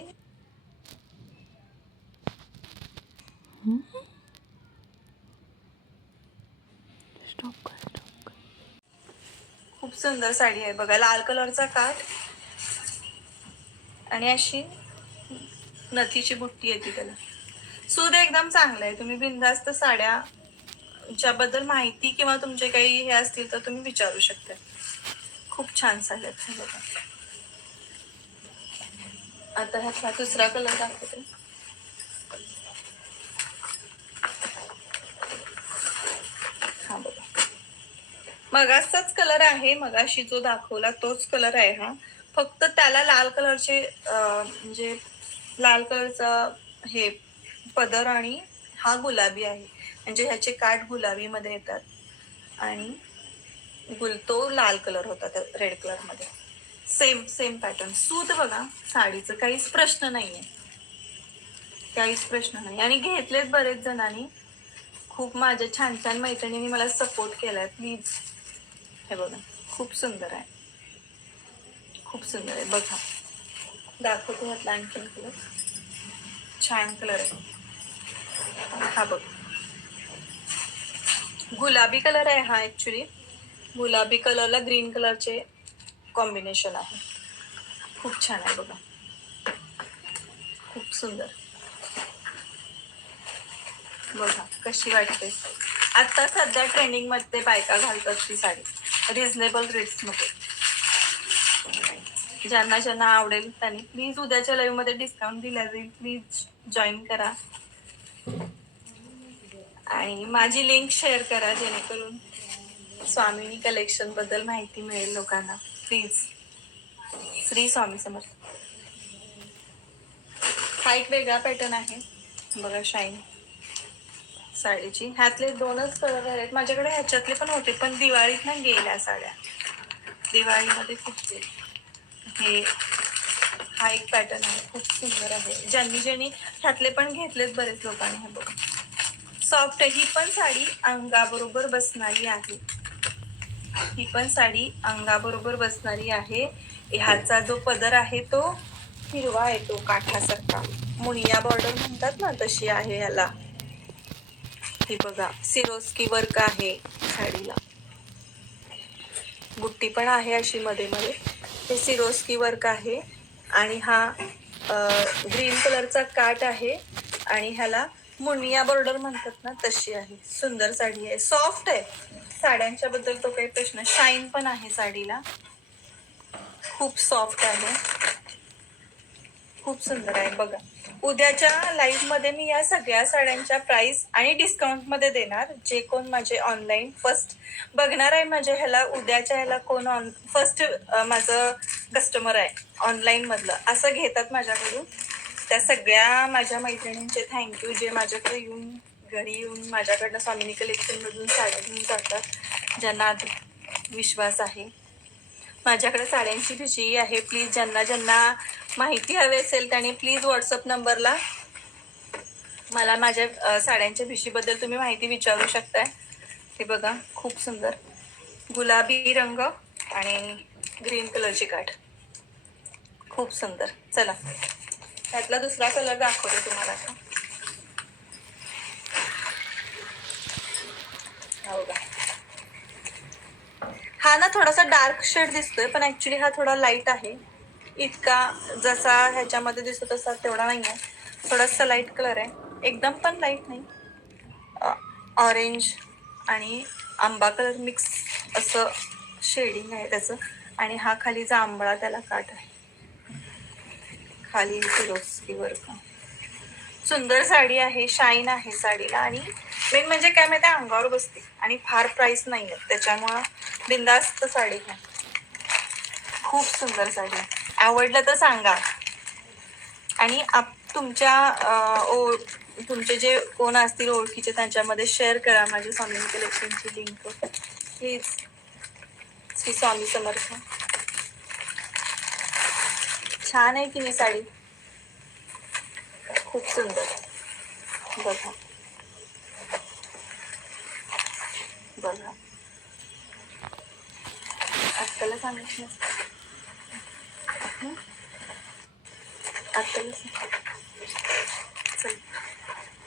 खूप सुंदर साडी आहे बघा, लाल कलरचा काठ आणि अशी नथीची बुट्टी येते त्याला. सूद एकदम चांगलं आहे. तुम्ही बिनधास्त साड्या बद्दल माहिती किंवा तुमचे काही हे असतील तर तुम्ही विचारू शकता. खूप छान साड्या आहेत बघा. आता ह्यातला दुसरा कलर दाखवते. हा बघा, मगाचाच कलर आहे, मगाशी जो दाखवला तोच कलर आहे हा. फक्त त्याला लाल कलरचे म्हणजे लाल कलरचा हे पदर आणि हा गुलाबी आहे, म्हणजे ह्याचे काठ गुलाबी मध्ये येतात आणि तो लाल कलर होता रेड कलर मध्ये. Same pattern. सूत बघा साडीचं काहीच प्रश्न नाहीये, काहीच प्रश्न नाही. आणि घेतलेत बरेच जणांनी, खूप माझ्या छान छान मैत्रिणींनी मला सपोर्ट केलाय. प्लीज हे बघा, खूप सुंदर आहे, खूप सुंदर आहे बघा. दाखवतो ह्यातला आणखीन कलर, छान कलर आहे हा बघ, गुलाबी कलर आहे हा. ऍक्च्युली गुलाबी कलरला ग्रीन कलरचे कॉम्बिनेशन आहे. खूप छान आहे बघा, खूप सुंदर. बघा कशी वाटते. आता सध्या ट्रेंडिंग मध्ये बायका घालतात ती साडी, रिझनेबल रेट्स मध्ये. ज्यांना आवडेल त्यांनी प्लीज उद्याच्या लाईव्ह मध्ये डिस्काउंट दिला जाईल, प्लीज जॉईन करा आणि माझी लिंक शेअर करा, जेणेकरून स्वामिनी कलेक्शन बद्दल माहिती मिळेल लोकांना. प्लीज. श्री स्वामी समर्थ. हा एक वेगळा पॅटर्न आहे बघा, शाईन साडीची. ह्यातले 2च कलर आहेत माझ्याकडे. ह्याच्यातले पण होते पण दिवाळीत ना गेल्या साड्या. दिवाळीमध्ये खूप हे हा एक पॅटर्न आहे, खूप सुंदर आहे. ज्यांनी ह्यातले पण घेतलेत बरेच लोकांनी. हे बघा सॉफ्ट. ही पण साडी अंगाबरोबर बसणारी आहे. ही पण साडी अंगाबरोबर बसणारी आहे. ह्याचा जो पदर आहे तो हिरवा आहे, तो काठासारखा मुनिया बॉर्डर म्हणतात ना तशी आहे ह्याला. ही बघा सिरोस्की वर्क आहे साडीला. बुट्टी पण आहे अशी मध्ये मध्ये. हे सिरोस्की वर्क आहे आणि हा ग्रीन कलरचा काठ आहे आणि ह्याला मुनिया बॉर्डर म्हणतात ना तशी आहे. सुंदर साडी आहे, सॉफ्ट आहे. साड्यांच्या बद्दल तो काही प्रश्न. शाईन पण आहे साडीला, खूप सॉफ्ट आहे, खूप सुंदर आहे. बघा उद्याच्या लाईव्ह मध्ये मी या सगळ्या साड्यांच्या प्राइस आणि डिस्काउंट मध्ये देणार. जे कोण माझे ऑनलाईन फर्स्ट बघणार आहे माझ्या ह्याला, उद्याच्या ह्याला कोण फर्स्ट माझं कस्टमर आहे ऑनलाईन मधलं असं घेतात माझ्याकडून, त्या सगळ्या माझ्या मैत्रिणींचे थँक्यू, जे माझ्याकडे येऊन घरी येऊन माझ्याकडनं स्वामिनी कलेक्शन मधून साड्या घेऊन जातात, ज्यांना विश्वास आहे. माझ्याकडे साड्यांची भिशी आहे. प्लीज ज्यांना माहिती हवी असेल त्याने प्लीज व्हॉट्सअप नंबरला मला माझ्या साड्यांच्या भिशीबद्दल तुम्ही माहिती विचारू शकताय. हे बघा खूप सुंदर गुलाबी रंग आणि ग्रीन कलरची काठ, खूप सुंदर. चला त्यातला दुसरा कलर दाखवते तुम्हाला. हा ना थोडासा डार्क शेड दिसतोय पण ऍक्च्युली हा थोडा लाईट आहे. इतका जसा ह्याच्यामध्ये दिसतो तसा तेवढा नाही आहे, थोडासा लाईट कलर आहे, एकदम पण लाईट नाही. ऑरेंज आणि आंबा कलर मिक्स असं शेडिंग आहे त्याचं. आणि हा खाली जांभळा त्याला काठ आहे, खाली फिरोस्की वर्क. सुंदर साडी आहे, शाईन आहे साडीला. आणि मेन म्हणजे काय माहिती, अंगावर बसते आणि फार प्राइस नाही आहे त्याच्यामुळं बिंदास्त साडी घ्या. खूप सुंदर साडी. आवडलं तर सांगा. आणि तुमचे जे कोण असतील ओळखीचे त्यांच्यामध्ये शेअर करा माझ्या स्वामी कलेक्शनची लिंक प्लीज. श्री स्वामी समर्थ. छान आहे की नाही साडी, खूप सुंदर. बघा बघा आत्ताला सांगितलं, आत्ताला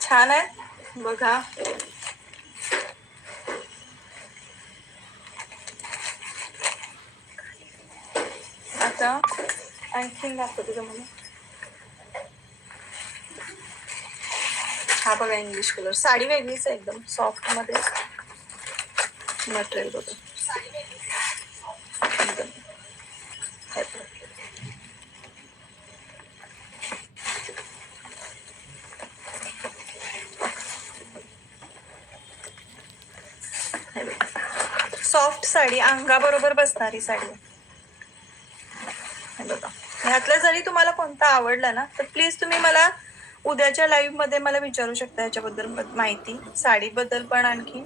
छान आहे बघा. आता आणखीन दाखवते तुम्हाला. हा बघा इंग्लिश कलर. साडी वेगळीच आहे, एकदम सॉफ्ट मध्ये मटेरियल बघा. सॉफ्ट साडी, अंगाबरोबर बसणारी साडी. बघा ह्यातलं जरी तुम्हाला कोणता आवडला ना तर प्लीज तुम्ही मला उद्याच्या लाईव्ह मध्ये मला विचारू शकता ह्याच्याबद्दल माहिती, साडीबद्दल पण. आणखी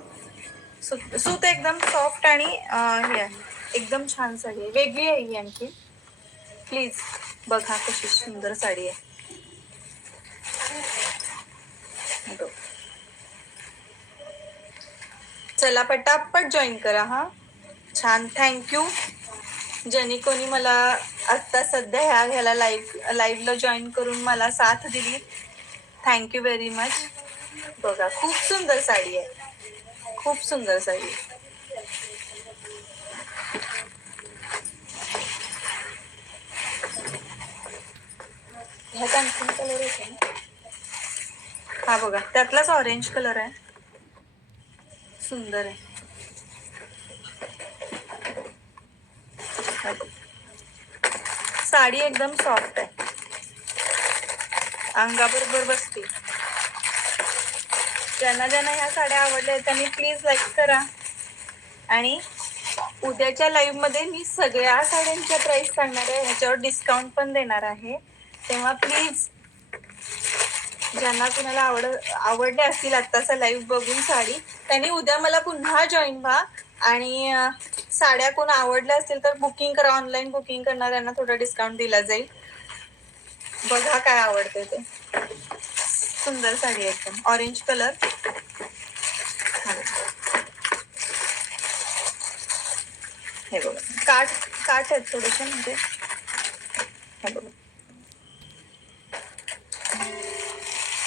सूत एकदम सॉफ्ट आणि हे आहे, एकदम छान साडी आहे, वेगळी आहे ही आणखी. प्लीज बघा कशी सुंदर साडी आहे. चला पटापट जॉईन करा हा. छान, थँक्यू ज्यांनी कोणी मला आता सध्या ह्याला लाईव्हला जॉईन करून मला साथ दिली. Thank you very much. बघा खूप सुंदर साडी आहे, खूप सुंदर साडी. ह्यात आणखीन कलर आहे ना, हा बघा त्यातलाच ऑरेंज कलर आहे, सुंदर आहे. साडी एकदम सॉफ्ट आहे, अंगाबरोबर बसते. ज्यांना ह्या साड्या आवडल्या त्यांनी प्लीज लाईक करा. आणि उद्याच्या लाईव्ह मध्ये मी सगळ्या साड्यांच्या प्राइस सांगणार आहे, ह्याच्यावर डिस्काउंट पण देणार आहे, तेव्हा प्लीज ज्यांना कुणाला आवडले असतील आत्ताचा लाईव्ह बघून साडी, त्यांनी उद्या मला पुन्हा जॉईन व्हा. आणि साड्या कोण आवडल्या असतील तर बुकिंग करा. ऑनलाईन बुकिंग करणाऱ्यांना थोडा डिस्काउंट दिला जाईल. बघा काय आवडते ते. सुंदर साडी आहे एकदम, ऑरेंज कलर. हे बघा, काठ काठ आहेत थोडेसे, म्हणजे हे बघा.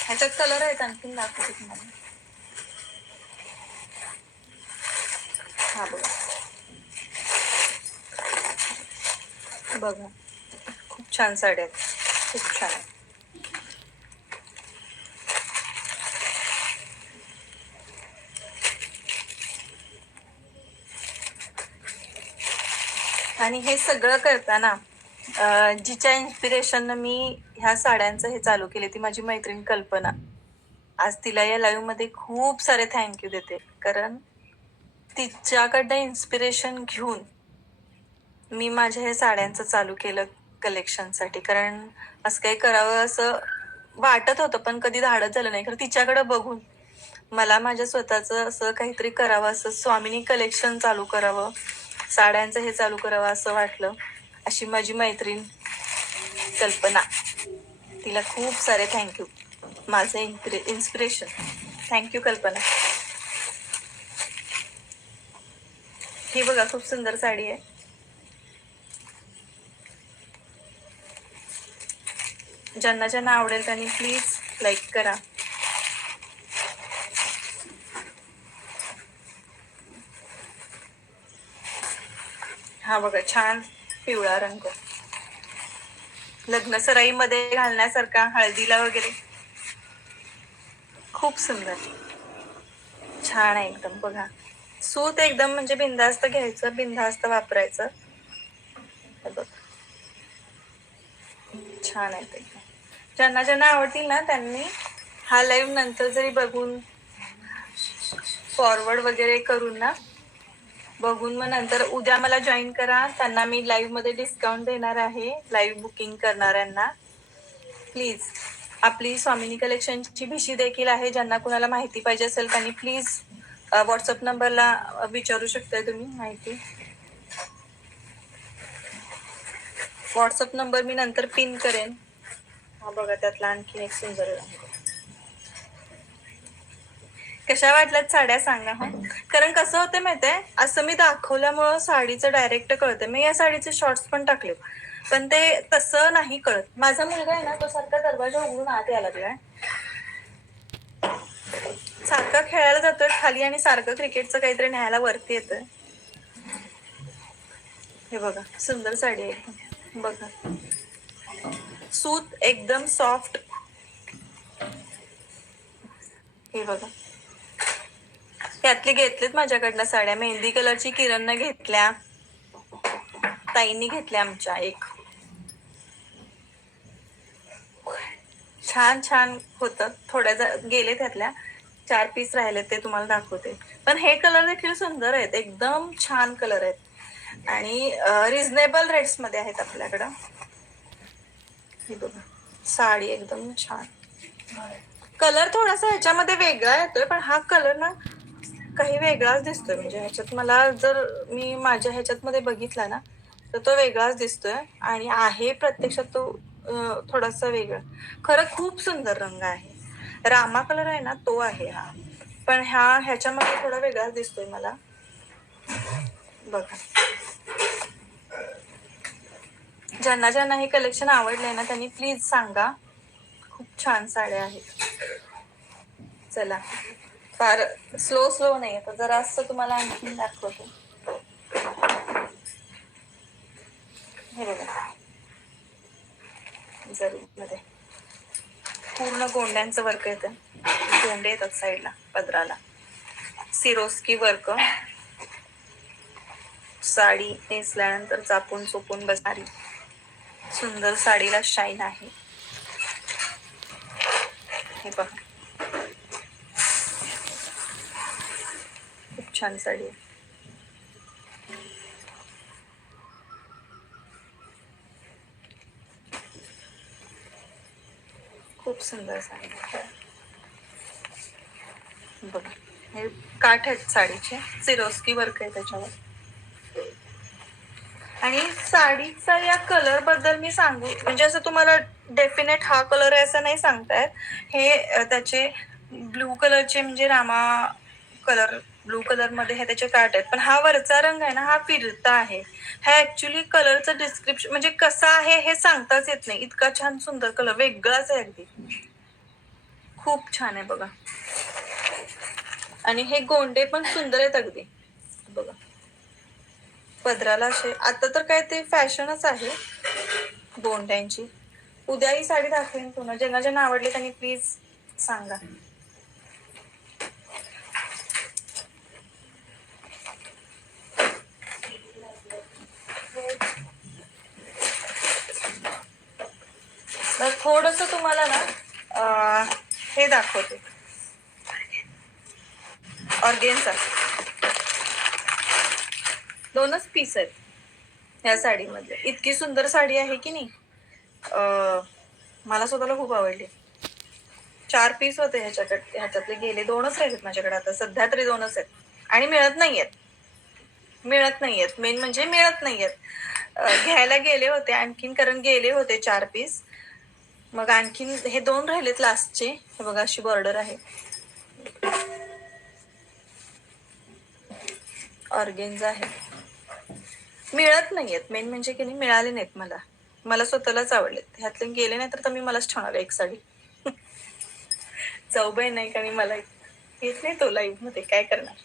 ह्याच्यात कलर आहेत, आणखीन दाखवते तुम्हाला. हा बघा, बघा खूप छान साड्या आहेत, खूप छान आहे. आणि हे सगळं करताना जिच्या इन्स्पिरेशननं मी ह्या साड्यांचं हे चालू केले, ती माझी मैत्रीण कल्पना. आज तिला या लाईव्ह मध्ये खूप सारे थँक्यू देते, कारण तिच्याकडनं इन्स्पिरेशन घेऊन मी माझ्या ह्या साड्यांचं चालू केलं कलेक्शनसाठी. कारण असं काही करावं असं वाटत होतं, पण कधी धाडत झालं नाही. कारण तिच्याकडे बघून मला माझ्या स्वतःचं असं काहीतरी करावं, असं स्वामिनी कलेक्शन चालू करावं, साड्यांचं हे चालू करावं असं वाटलं. अशी माझी मैत्रीण कल्पना, तिला खूप सारे थँक्यू. माझं इन्स्पिरेशन. थँक्यू कल्पना. ही बघा, खूप सुंदर साडी आहे. ज्यांना ज्यांना आवडेल त्यांनी प्लीज लाईक करा. हा बघा, छान पिवळा रंग, लग्न सराईमध्ये घालण्यासारखा, हळदीला वगैरे खूप सुंदर, छान आहे एकदम. बघा, सूत एकदम म्हणजे बिंदास्त घ्यायचं, बिंदास्त वापरायचं. बघ, छान आहे एकदम. ज्यांना ज्यांना आवडतील ना त्यांनी हा लाईव्ह नंतर जरी बघून फॉरवर्ड वगैरे करून ना बघून मग नंतर उद्या मला जॉईन करा. त्यांना मी लाईव्ह मध्ये डिस्काउंट देणार आहे, लाईव्ह बुकिंग करणाऱ्यांना. प्लीज, आपली स्वामिनी कलेक्शनची भिशी देखील आहे. ज्यांना कुणाला माहिती पाहिजे असेल त्यांनी प्लीज व्हॉट्सअप नंबरला विचारू शकताय तुम्ही माहिती. व्हॉट्सअप नंबर मी नंतर पिन करेन. हा बघा, त्यातला आणखी एक सुंदर रंग. कशा वाटल्यात साड्या सांगा. हा, कारण कसं होतं माहितीये, असं मी दाखवल्यामुळं साडीचं डायरेक्ट कळतं. मी या साडीचे शॉर्ट्स पण टाकले, पण ते तसं नाही कळत. माझा मुलगा आहे ना, तो सारखा दरवाजा उघडून आत यायला लागलाय, सारखा खेळायला जातोय खाली आणि सारखं क्रिकेटचं काहीतरी न्यायला वरती येतोय. हे बघा, सुंदर साडी आहे बघा, सूत एकदम सॉफ्ट. हे बघा, त्यातली घेतलीत माझ्याकडनं साड्या. मेहंदी कलरची किरणनं घेतल्या, ताईंनी घेतल्या आमच्या एक. छान छान होतं. थोड्या गेले, त्यातल्या 4 पीस राहिले, ते तुम्हाला दाखवते. पण हे कलर देखील सुंदर आहेत, एकदम छान कलर आहेत आणि रिझनेबल रेट्स मध्ये आहेत आपल्याकडं. हे बघा, साडी एकदम छान. कलर थोडासा ह्याच्यामध्ये वेगळा येतोय, पण हा कलर ना काही वेगळाच दिसतोय. म्हणजे ह्याच्यात मला जर मी माझ्या ह्याच्यात मध्ये बघितला ना तर तो वेगळाच दिसतोय, आणि आहे प्रत्यक्षात तो थोडासा वेगळा. खरं खूप सुंदर रंग आहे, रामा कलर आहे ना तो आहे हा, पण ह्याच्यामध्ये थोडा वेगळाच दिसतोय मला. बघा, ज्यांना ज्यांना हे कलेक्शन आवडलंय ना त्यांनी प्लीज सांगा. खूप छान साड्या आहेत. चला, फार स्लो स्लो नाही, तर जरा असं तुम्हाला आणखी दाखवतो. हे बघा, जरी पूर्ण गोंड्यांचं वर्क येतं, गोंडे येतात साईडला पदराला, सिरोस्की वर्क. साडी नेसल्यानंतर चापून चोपून बसणारी सुंदर साडीला शाईन आहे. हे पहा, खूप छान साडी आहे. खूप खूप सुंदर साडी आहे. बघा हे काठ आहेत साडीचे, सिरोस्की वर्क आहे त्याच्यावर. आणि साडीचा या कलर बद्दल मी सांगू म्हणजे असं तुम्हाला डेफिनेट हा कलर आहे असं नाही सांगतायत. हे त्याचे ब्लू कलरचे म्हणजे रामा कलर, ब्लू कलर मध्ये हे त्याचे काठ आहेत. पण हा वरचा रंग आहे ना हा फिरता आहे. हा ऍक्च्युली कलरचं डिस्क्रिप्शन म्हणजे कसा आहे हे सांगताच येत नाही. इतका छान सुंदर कलर, वेगळाच आहे अगदी, खूप छान आहे बघा. आणि हे गोंडे पण सुंदर आहेत अगदी बघा. पदराला असे आता तर काय ते फॅशनच आहे गोंड्यांची. उद्या ही साडी दाखवेन पुन्हा. ज्यांना ज्यांना आवडले त्यांनी प्लीज सांगा. तर थोडस तुम्हाला ना हे दाखवते, ऑर्गेन्झा. दोनच पीस आहेत या साडीमध्ये. इतकी सुंदर साडी आहे की नाही, मला स्वतःला खूप आवडली. 4 पीस होते ह्याच्याकडे, ह्याच्यातले गेले 2च राहिलेत माझ्याकडे आता सध्या तरी 2च आहेत. आणि मिळत नाहीयेत, मेन म्हणजे मिळत नाहीयेत. घ्यायला गेले होते आणखीन, कारण गेले होते 4 पीस. मग आणखीन हे 2 राहिलेत लास्टचे. हे बघा अशी बॉर्डर आहे, ऑर्गेन्झा आहे. मिळत नाहीयेत, मेन म्हणजे की नाही मिळाले नाहीत मला. मला स्वतःलाच आवडलेत. ह्यातले गेले नाही तर मी मलाच ठेवणार एक साडी. जाऊबाई नाही का, मला येत नाही तो लाईव्ह मध्ये, काय करणार.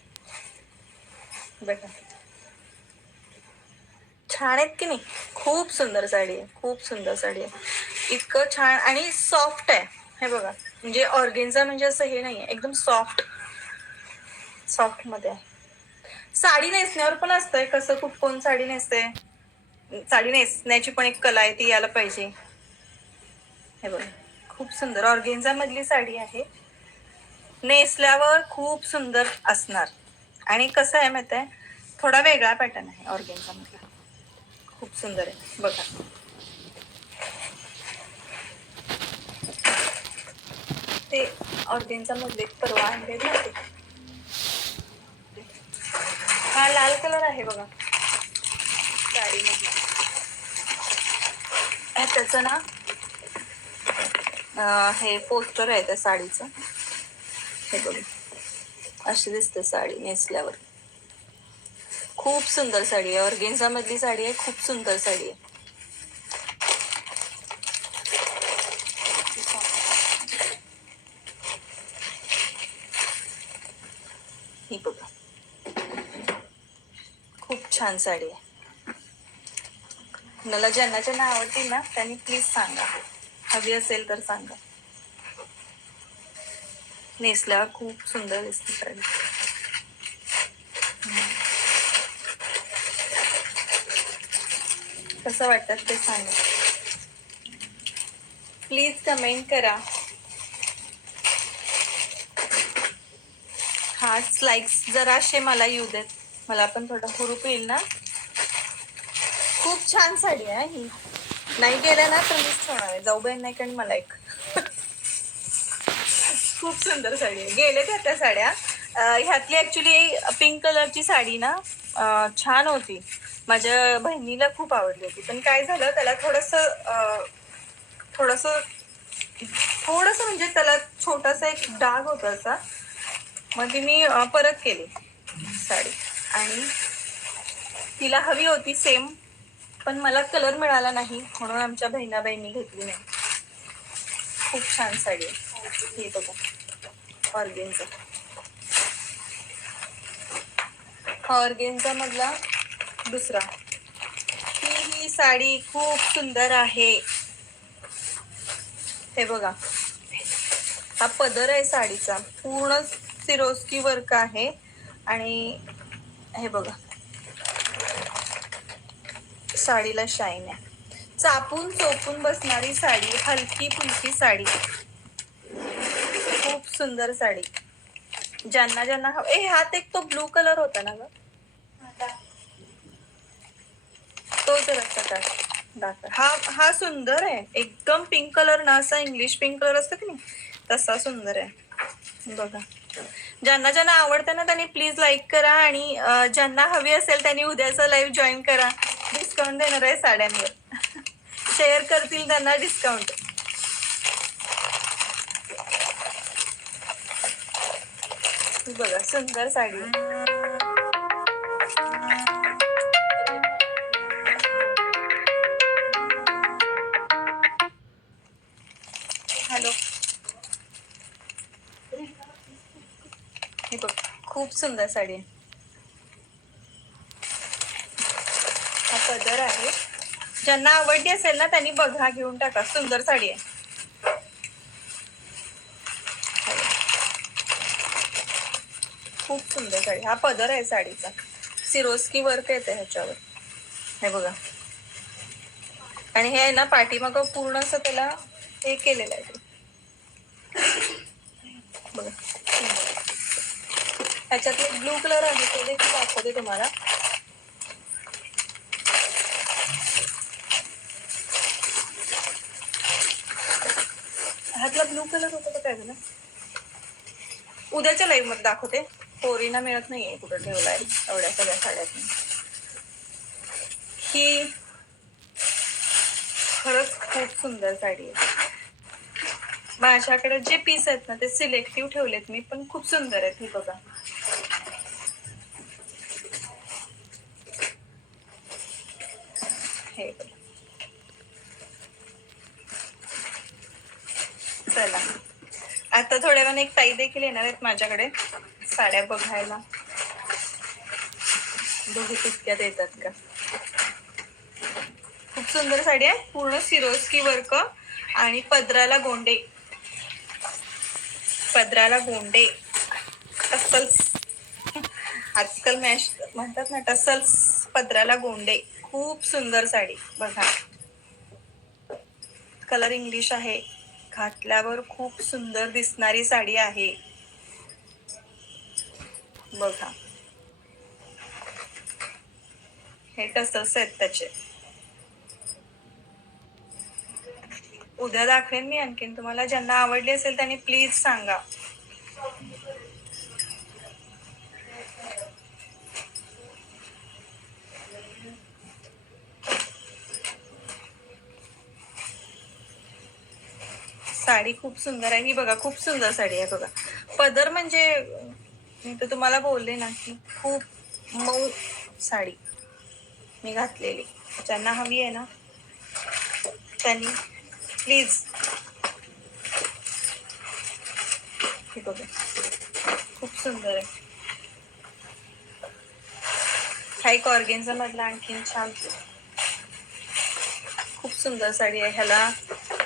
बघा छान आहेत की नाही, खूप सुंदर साडी आहे, खूप सुंदर साडी आहे. इतकं छान आणि सॉफ्ट आहे. हे बघा म्हणजे ऑर्गेन्झा म्हणजे असं हे नाहीये, एकदम सॉफ्ट सॉफ्ट मध्ये आहे. साडी नेसण्यावर पण असतंय कसं, खूप कोण साडी नेसते, साडी नेसण्याची पण एक कला आहे, ती यायला पाहिजे. हे बघा खूप सुंदर ऑर्गेन्झा मधली साडी आहे. नेसल्यावर खूप सुंदर असणार. आणि कसं आहे माहिती आहे, थोडा वेगळा पॅटर्न आहे ऑर्गेन्झा मधला, खूप सुंदर आहे बघा. ते ऑर्गेन्झा मधले परवा आणले ना ते, हा लाल कलर आहे बघा साडी मधला. त्याचं ना हे पोस्टर आहे त्या साडीचं. हे बघा अशी दिसते साडी नेसल्यावर. खूप सुंदर साडी आहे, ऑर्गेन्झा मधली साडी आहे, खूप सुंदर साडी आहे. ही बघा खूप छान साडी आहे. मला ज्यांना ज्यांना आवडतील ना त्यांनी प्लीज सांगा, हवी असेल तर सांगा. नेसल्यावर खूप सुंदर दिसते साडी. कसं वाटतं ते सांगा, प्लीज कमेंट करा. हार्ट्स लाईक्स जराशे मला येऊ देत, मला पण थोडा हुरूप येईल ना. खूप छान साडी आहे ही, नाही गेलं ना तर मीच ठेवणार आहे. जाऊबाई नाही कारण मला एक. खूप सुंदर साडी आहे. गेले त्या साड्या. ह्यातली ऍक्च्युली पिंक कलरची साडी ना छान होती, माझ्या बहिणीला खूप आवडली होती. पण काय झालं त्याला थोडस थोडस म्हणजे त्याला छोटासा एक डाग होता असा. मग ती मी परत केली साडी. आणि तिला हवी होती सेम, पण मला कलर मिळाला नाही म्हणून आमच्या बहिणी घेतली नाही. खूप छान साडी आहे ही बघा, ऑर्गेन्झा. ऑर्गेन्झा मधला दुसरा. ही साडी खूप सुंदर आहे. हे बघा हा पदर आहे साडीचा, पूर्ण सिरोस्की वर्क आहे. आणि हे बघा साडीला शाईन आहे, चापून चोपून बसणारी साडी, हलकी फुलकी साडी, खूप सुंदर साडी. ज्यांना ज्यांना ह्यात एक तो ब्लू कलर होता ना ग, तो जरासा टाक. दाखवा. हा हा सुंदर आहे एकदम. पिंक कलर ना, असा इंग्लिश पिंक कलर असतो की नाही, तसा सुंदर आहे बघा. ज्यांना ज्यांना आवडतं ना त्यांनी प्लीज लाईक करा, आणि ज्यांना हवी असेल त्यांनी उद्याचा लाईव्ह जॉईन करा. डिस्काउंट देणार आहे साड्यांवर. शेअर करतील त्यांना डिस्काउंट. बघा सुंदर साडी. हॅलो, हे बघ खूप सुंदर साडी आहे. हा पदर आहे. ज्यांना आवडली असेल ना त्यांनी बघा, घेऊन टाका. सुंदर साडी आहे. खूप सुंदर साडी. हा पदर आहे साडीचा. सिरोस्की वर्क येते ह्याच्यावर, हे बघा. आणि हे आहे ना पाठीमाग पूर्ण असं त्याला हे केलेलं आहे बघा. ह्याच्यातले ब्लू कलर आहे ते देखील दाखवते तुम्हाला. ह्यातला ब्लू कलर होता तर काय झालं, उद्याच्या लाईव्ह मध्ये दाखवते. पोरीना मिळत नाहीये कुठं ठेवलाय एवढ्या सगळ्या साड्यात. ही खरंच खूप सुंदर साडी आहे. माझ्याकडे जे पीस आहेत ना ते सिलेक्टिव्ह ठेवलेत मी, पण खूप सुंदर आहेत. ही बघा. हे बघा. चला आता थोड्या वेळाने एक ताई देखील येणार आहेत माझ्याकडे साड्या बघायला. दोघी तितक्यात येतात का. खूप सुंदर साडी आहे. पूर्ण सिरोस्की वर्क आणि पदराला गोंडे. पदराला गोंडे टसल्स. आजकाल मॅश म्हणतात ना, टसल्स पदराला गोंडे. खूप सुंदर साडी बघा. कलर इंग्लिश आहे. घातल्यावर खूप सुंदर दिसणारी साडी आहे बघा. हे टसल्स आहेत त्याचे. उद्या दाखवेन मी आणखीन तुम्हाला. ज्यांना आवडली असेल त्यांनी प्लीज सांगा. साडी खूप सुंदर आहे. ही बघा खूप सुंदर साडी आहे बघा. पदर म्हणजे मी तर तुम्हाला बोलले ना की खूप मऊ साडी मी घातलेली. ज्यांना हवी आहे ना त्यांनी प्लीज. हे बघा खूप सुंदर आहे. हा एक ऑर्गेन्झा मधला आणखीन छान खूप सुंदर साडी आहे. ह्याला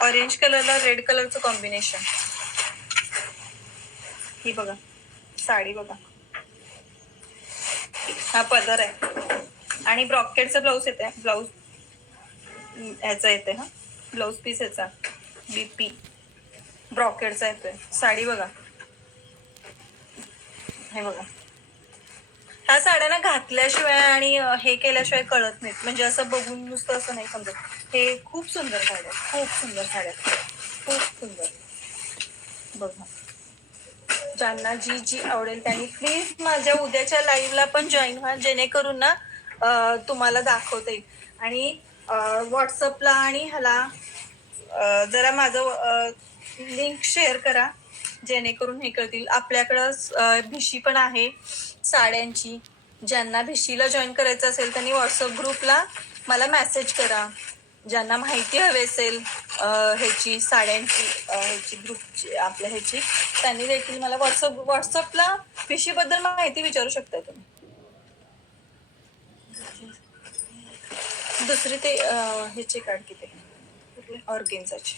ऑरेंज कलरला रेड कलरचं कॉम्बिनेशन. ही बघा साडी बघा. हा पदर आहे आणि ब्रॉकेटचा ब्लाऊज येते. ब्लाऊज ह्याचा येते. हा ब्लाऊज पीस ह्याचा बीपी ब्रॉकेटचा येतोय. साडी बघा. हे बघा. ह्या साड्या ना घातल्याशिवाय आणि हे केल्याशिवाय कळत नाहीत. म्हणजे असं बघून नुसतं असं नाही समजत. हे खूप सुंदर साड्या. खूप सुंदर साड्या. खूप सुंदर बघा. ज्यांना जी जी आवडेल त्यांनी प्लीज माझ्या उद्याच्या लाईव्हला पण जॉईन व्हा, जेणेकरून ना तुम्हाला दाखवता येईल. आणि व्हॉट्सअपला आणि ह्याला जरा माझं लिंक शेअर करा, जेणेकरून हे करतील. आपल्याकडं भिशी पण आहे साड्यांची. ज्यांना भिशीला जॉईन करायचं असेल त्यांनी व्हॉट्सअप ग्रुपला मला मेसेज करा. ज्यांना माहिती हवी असेल ह्याची साड्यांची ह्याची ग्रुपची आपल्या ह्याची, त्यांनी देखील मला व्हॉट्सअपला भिशीबद्दल माहिती विचारू शकता तुम्ही. दुसरी ते ह्याचे काढ की ते ऑर्गेन्झाचे.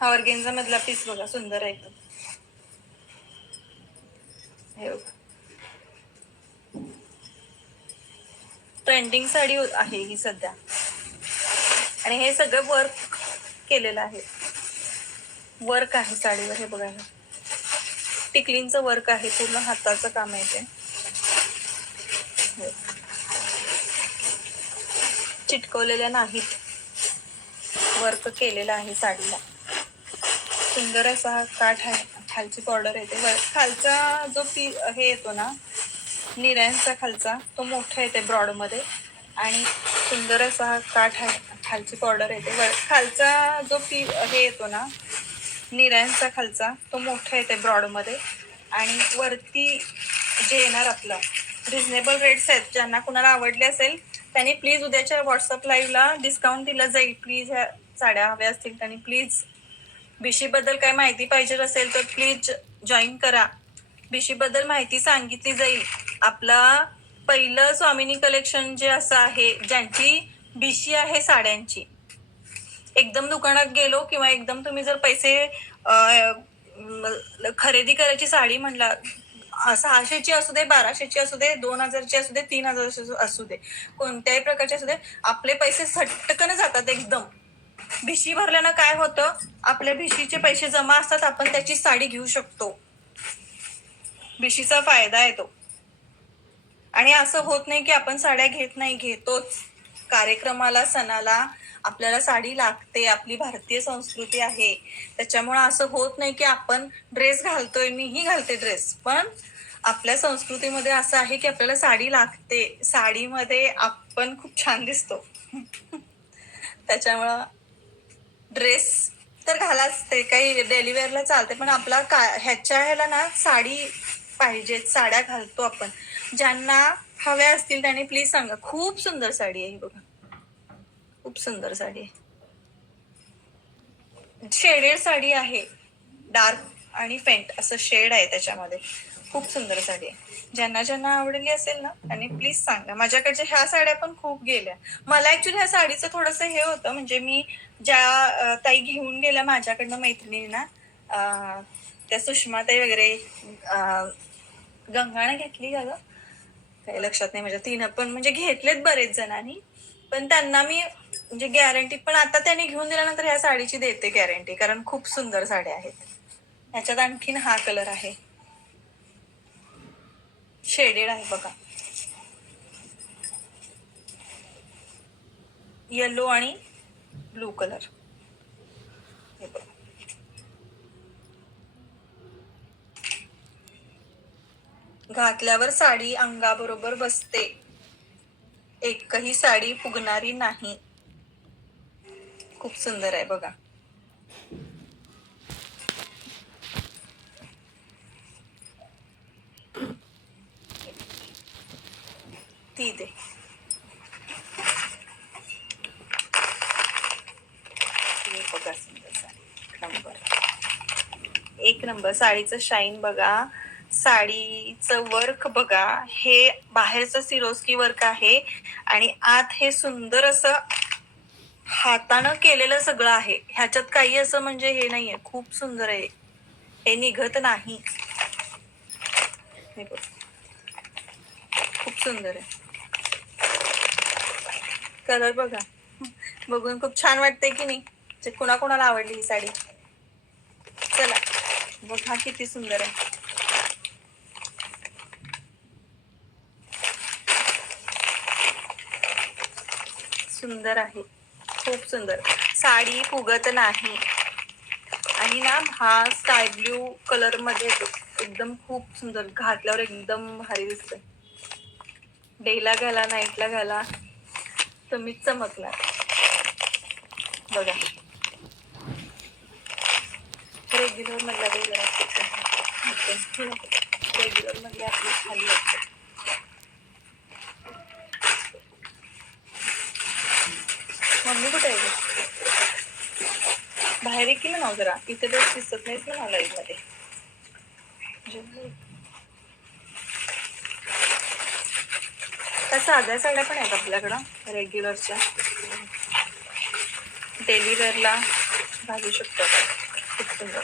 हा ऑर्गेन्झा मधला पीस बघा सुंदर आहे एकदम. हे बघा ट्रेंडिंग साडी आहे ही सध्या. आणि हे सगळं वर्क केलेलं आहे. वर्क आहे साडीवर. हे बघा टिकलींचं वर्क आहे. पूर्ण हाताचं काम आहे ते. चिटकवलेल्या नाहीत, वर्क केलेलं आहे साडीला. सुंदर असा हा काठ आहे, खालची बॉर्डर येते. खालचा जो हे येतो ना निऱ्यांचा खालचा, तो मोठा येते ब्रॉड मध्ये. आणि सुंदर असा हा काठ आहे, खालची बॉर्डर येते. खालचा जो हे येतो ना निऱ्यांचा खालचा, तो मोठा येते ब्रॉड मध्ये. आणि वरती जे येणार आपलं रिझनेबल रेट्स आहेत. ज्यांना कुणाला आवडले असेल त्यांनी प्लीज उद्याच्या व्हॉट्सअप लाईव्हला डिस्काउंट दिलं जाईल. प्लीज ह्या साड्या हव्या असतील त्यांनी प्लीज बिशी बद्दल काय माहिती पाहिजे असेल तर प्लीज जॉईन करा. बिशी बद्दल माहिती सांगितली जाईल. आपला पहिलं स्वामिनी कलेक्शन जे असं आहे, ज्यांची बिशी आहे साड्यांची. एकदम दुकानात गेलो किंवा एकदम तुम्ही जर पैसे खरेदी करायची साडी म्हणला, 600ची असू दे, 1200ची असू दे, 2000ची असू दे, 3000 असू दे, कोणत्याही प्रकारची असू दे, आपले पैसे सटकन जातात एकदम. भिशी भरल्यानं काय होतं, आपल्या भिशीचे पैसे जमा असतात, आपण त्याची साडी घेऊ शकतो. भिशीचा फायदा आहे तो. आणि असं होत नाही की आपण साड्या घेत नाही, घेतोच. कार्यक्रमाला सणाला आपल्याला साडी लागते. आपली भारतीय संस्कृती आहे, त्याच्यामुळे असं होत नाही की आपण ड्रेस घालतोय. मीही घालते ड्रेस, पण आपल्या संस्कृतीमध्ये असं आहे की आपल्याला साडी लागते. साडीमध्ये आपण खूप छान दिसतो. त्याच्यामुळं ड्रेस तर घालाच, ते काही डेली वेअरला चालते, पण आपला ह्याला ना साडी पाहिजे. साड्या घालतो आपण. ज्यांना हव्या असतील त्यांनी प्लीज सांगा. खूप सुंदर साडी आहे ही बघा, खूप सुंदर साडी आहे. शेडेड साडी आहे, डार्क आणि फेंट असं शेड आहे त्याच्यामध्ये. खूप सुंदर साडी आहे. ज्यांना ज्यांना आवडली असेल ना त्यांनी प्लीज सांगा. माझ्याकडच्या ह्या साड्या पण खूप गेल्या. मला ऍक्च्युली ह्या साडीचं थोडंसं हे होतं, म्हणजे मी ज्या ताई घेऊन गेल्या माझ्याकडनं मैत्रिणींना, त्या सुषमाताई वगैरे, गंगाने घेतली का ग काही लक्षात नाही माझ्या. तिनं पण म्हणजे घेतलेत बरेच जणांनी, पण त्यांना मी म्हणजे गॅरंटी, पण आता त्यांनी घेऊन दिल्यानंतर ह्या साडीची देते गॅरंटी, कारण खूप सुंदर साड्या आहेत. ह्याच्यात आणखीन हा कलर आहे, शेडेड आहे बघा, येलो आणि ब्लू कलर. हे बघा, घातल्यावर साडी अंगाबरोबर बसते, एकही साडी फुगणारी नाही. खूप सुंदर आहे बघा. ती दे. बघा सुंदर साडी, एक नंबर साडीचं शाईन बघा, साडीचं वर्क बघा. हे बाहेरचं सिरोस्की वर्क आहे आणि आत हे सुंदर असं हातानं केलेलं सगळं आहे. ह्याच्यात काही असं म्हणजे हे नाहीये. खूप सुंदर आहे, हे निघत नाही. खूप सुंदर आहे. कलर बघा, बघून खूप छान वाटतंय की नाही. कुणाकुणाला आवडली ही साडी, चला बघा किती सुंदर आहे. सुंदर आहे, खूप सुंदर साडी, फुगत नाही. आणि ना हा स्काय ब्ल्यू कलर मध्ये एकदम खूप सुंदर, घातल्यावर एकदम भारी दिसतंय. डेला घाला, नाईटला घाला, तुम्हीच चमकणार बघा. रेग्युलर मधला रेग्युलर मधले आपली खाली असते. मम्मी कुठे आहे, बाहेर की ना जरा, इथे तर दिसत नाहीच ना मला मध्ये. त्या साध्या साड्या पण आहेत आपल्याकडं रेग्युलरच्या, डेली वेअरला घालू शकतो. खूप सुंदर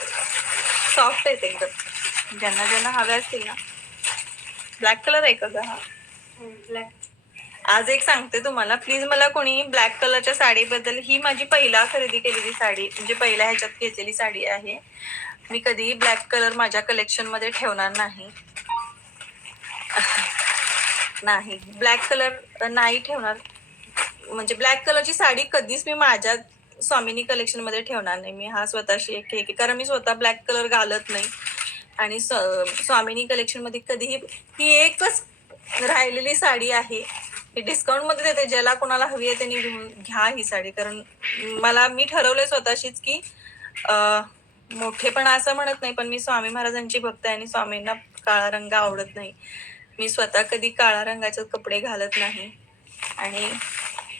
सॉफ्ट आहेत एकदम. ज्यांना ज्यांना हव्या असतील ना. ब्लॅक कलर आहे का हा, ब्लॅक. आज एक सांगते तुम्हाला, प्लीज मला कोणी ब्लॅक कलरच्या साडीबद्दल, ही माझी पहिला खरेदी केलेली साडी, म्हणजे पहिल्या ह्याच्यात घेतलेली साडी आहे. मी कधीही ब्लॅक कलर माझ्या कलेक्शन मध्ये ठेवणार नाही. नाही, ब्लॅक कलर नाही ठेवणार. म्हणजे ब्लॅक कलरची साडी कधीच मी माझ्या स्वामिनी कलेक्शन मध्ये ठेवणार नाही. मी हा स्वतःशी एक हे कारण मी स्वतः ब्लॅक कलर घालत नाही. आणि स्वामिनी कलेक्शन मध्ये कधीही ही एकच राहिलेली साडी आहे. ही डिस्काउंट मध्ये देते. ज्याला कोणाला हवी आहे त्यांनी घेऊन घ्या ही साडी. कारण मी ठरवलंय स्वतःशीच की मोठेपणा असं म्हणत नाही, पण मी स्वामी महाराजांची भक्त आहे आणि स्वामींना काळा रंग आवडत नाही. मी स्वतः कधी काळ्या रंगाचे कपडे घालत नाही आणि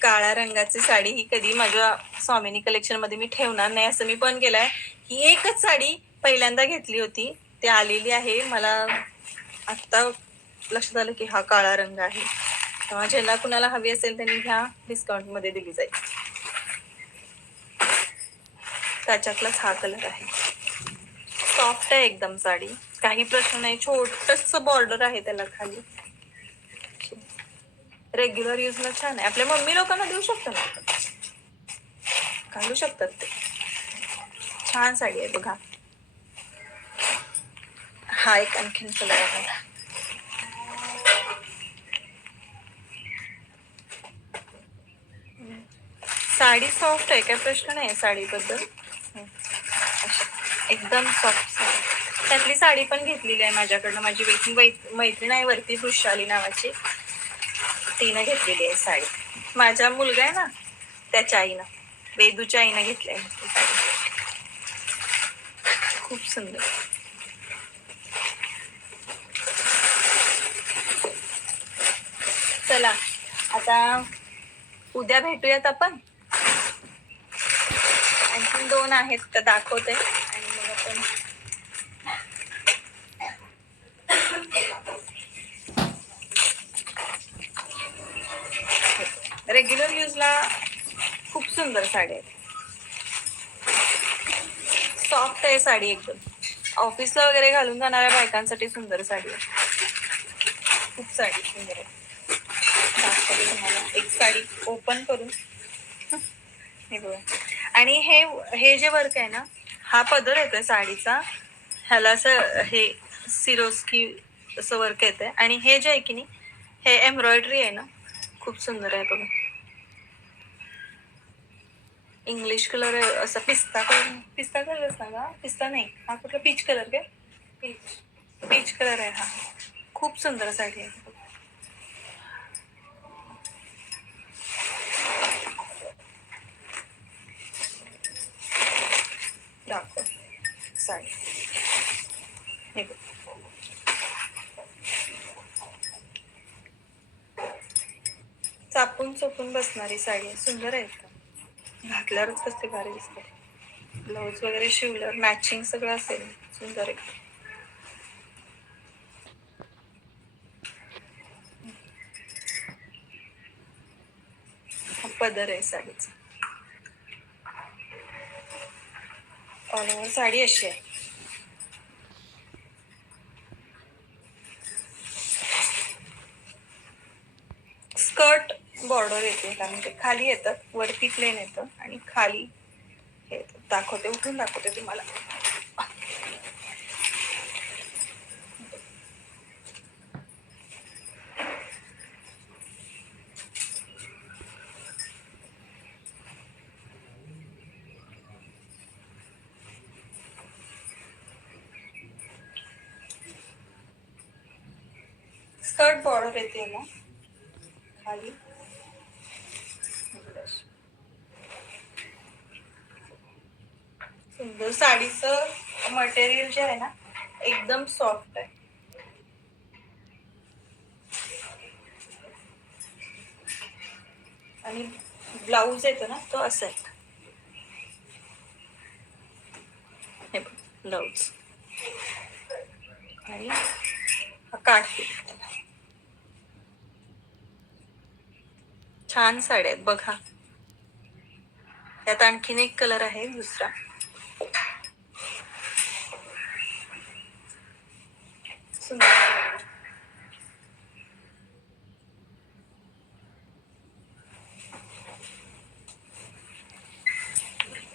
काळ्या रंगाची साडी ही कधी माझ्या स्वामिनी कलेक्शन मध्ये मी ठेवणार नाही असं मी पण केलंय. ही एकच साडी पहिल्यांदा घेतली होती, ती आलेली आहे. मला आता लक्षात आलं की हा काळा रंग आहे. तेव्हा ज्याला कुणाला हवी असेल त्यांनी घ्या, डिस्काउंट मध्ये दिली जाईल. त्याच्यातलाच हा कलर आहे. सॉफ्ट आहे एकदम साडी, काही प्रश्न नाही. छोटस बॉर्डर आहे त्याला खाली. रेग्युलर यूज ला छान आहे. आपल्या मम्मी लोकांना देऊ शकतो ना, घालू शकतात ते. छान साडी आहे बघा. हा एक आणखीन कलर आहे. साडी सॉफ्ट आहे, काय प्रश्न नाही साडीबद्दल. एकदम सॉफ्ट. त्यातली साडी पण घेतलेली आहे माझ्याकडनं. माझी मैत्रीण आहे वरती, वृषाली नावाची, तिनं घेतलेली आहे साडी. माझा मुलगा आहे ना, त्याच्या आईनं, वेदूच्या आईनं घेतली आहे साडी. खूप सुंदर. चला आता उद्या भेटूयात आपण. आणखीन 2 आहेत तर दाखवते आणि मग आपण रेग्युलर यूजला खूप सुंदर साडी आहे. सॉफ्ट आहे साडी एकदम. ऑफिसला वगैरे घालून जाणाऱ्या बायकांसाठी सुंदर साडी आहे. खूप साडी सुंदर आहे. दाखवते तुम्हाला एक साडी ओपन करून. हे बघा. आणि हे जे वर्क आहे ना, हा पदर येतोय साडीचा, ह्याला असं हे सिरोस्की असं वर्क येतंय. आणि हे जे आहे की नाही, हे एम्ब्रॉयडरी आहे ना, खूप सुंदर आहे बघा. इंग्लिश कलर आहे, असं पिस्ता कलर ना का, पिस्ता नाही, हा कुठला पीच कलर काय, पीच कलर आहे हा. खूप सुंदर साडी आहे. दाखव साडी. हे बघ, चापून चोपून बसणारी साडी आहे. सुंदर आहे एकदम. घातल्यावरच कसते भारी दिसते. ब्लाऊज वगैरे शिवल्यावर मॅचिंग सगळं असेल. सुंदर आहे. पदर आहे साडीचा. ऑल ओव्हर साडी अशी आहे. स्कर्ट बॉर्डर येते, म्हणजे खाली येतं, वरती प्लेन येतं आणि खाली हे दाखवते, उठून दाखवते तुम्हाला. स्कर्ट बॉर्डर येते ना खाली. सुंदर. साडीचं मटेरियल जे आहे ना, एकदम सॉफ्ट आहे. आणि ब्लाऊज येतो ना, तो असा आहे. हे ब्लाऊज आणि काठी. छान साड्या आहेत बघा. त्यात आणखीन एक कलर आहे दुसरा. सुंदर.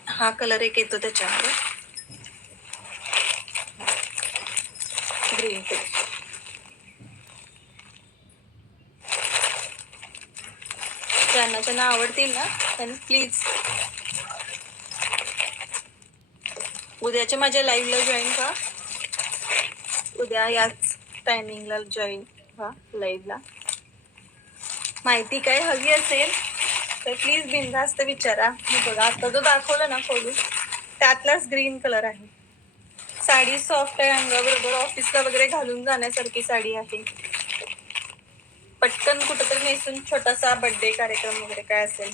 हा कलर एक येतो त्याच्यामध्ये, ग्रीन कलर. ज्यांना आवडतील ना त्यांनी प्लीज उद्याच्या माझ्या लाईव्हला जॉईन व्हा. उद्या याच टायमिंगला जॉईन व्हा लाईव्हला. माहिती काय हवी असेल तर प्लीज बिनधास्त विचारा. मी बघा आता जो दाखवलं ना खोलून त्यातलाच ग्रीन कलर आहे. साडी सॉफ्ट आहे, अंगाबरोबर ऑफिसला वगैरे घालून जाण्यासारखी साडी आहे. पटकन कुठंतरी नेसून छोटासा बर्थडे कार्यक्रम वगैरे काय असेल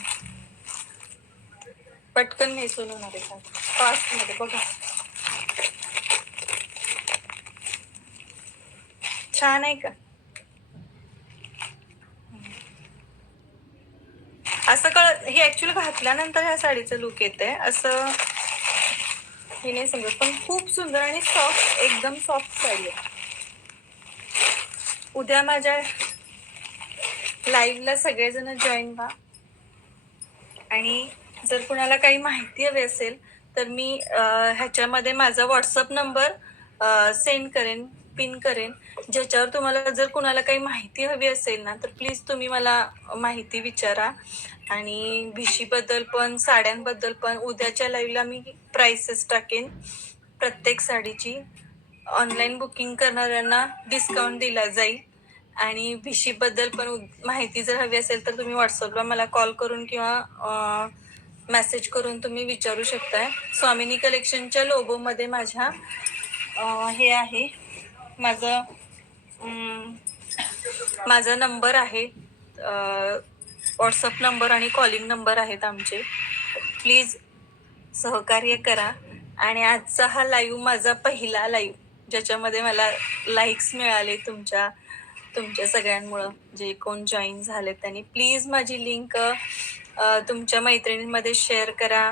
पटकन नेसून होणार आहे. फास्ट मध्ये बघा छान आहे का? असं हे ऍक्च्युअली घातल्यानंतर ह्या साडीचं लुक येते असं हे नाही समजत, पण खूप सुंदर आणि सॉफ्ट, एकदम सॉफ्ट साडी आहे. उद्या माझ्या लाईव्हला सगळेजण जॉईन व्हा. आणि जर कुणाला काही माहिती हवी असेल तर मी ह्याच्यामध्ये माझा व्हॉट्सअप नंबर सेंड करेन, पिन करेन, ज्याच्यावर तुम्हाला जर कुणाला काही माहिती हवी असेल ना तर प्लीज तुम्ही मला माहिती विचारा. आणि भिशीबद्दल पण साड्यांबद्दल पण उद्याच्या लाईव्हला मी प्राइसेस टाकेन प्रत्येक साडीची. ऑनलाईन बुकिंग करणाऱ्यांना डिस्काउंट दिला जाईल. आणि भिशीबद्दल पण माहिती जर हवी असेल तर तुम्ही व्हॉट्सअपला मला कॉल करून किंवा मेसेज करून तुम्ही विचारू शकताय. स्वामिनी कलेक्शनच्या लोगोमध्ये माझ्या हे आहे माझा नंबर आहे, व्हॉट्सअप नंबर आणि कॉलिंग नंबर आहेत आमचे. प्लीज सहकार्य करा. आणि आजचा हा लाईव्ह माझा पहिला लाईव्ह ज्याच्यामध्ये मला लाईक्स मिळाले तुमच्या सगळ्यांमुळं. जे कोण जॉईन झाले त्यांनी प्लीज माझी लिंक तुमच्या मैत्रिणींमध्ये शेअर करा.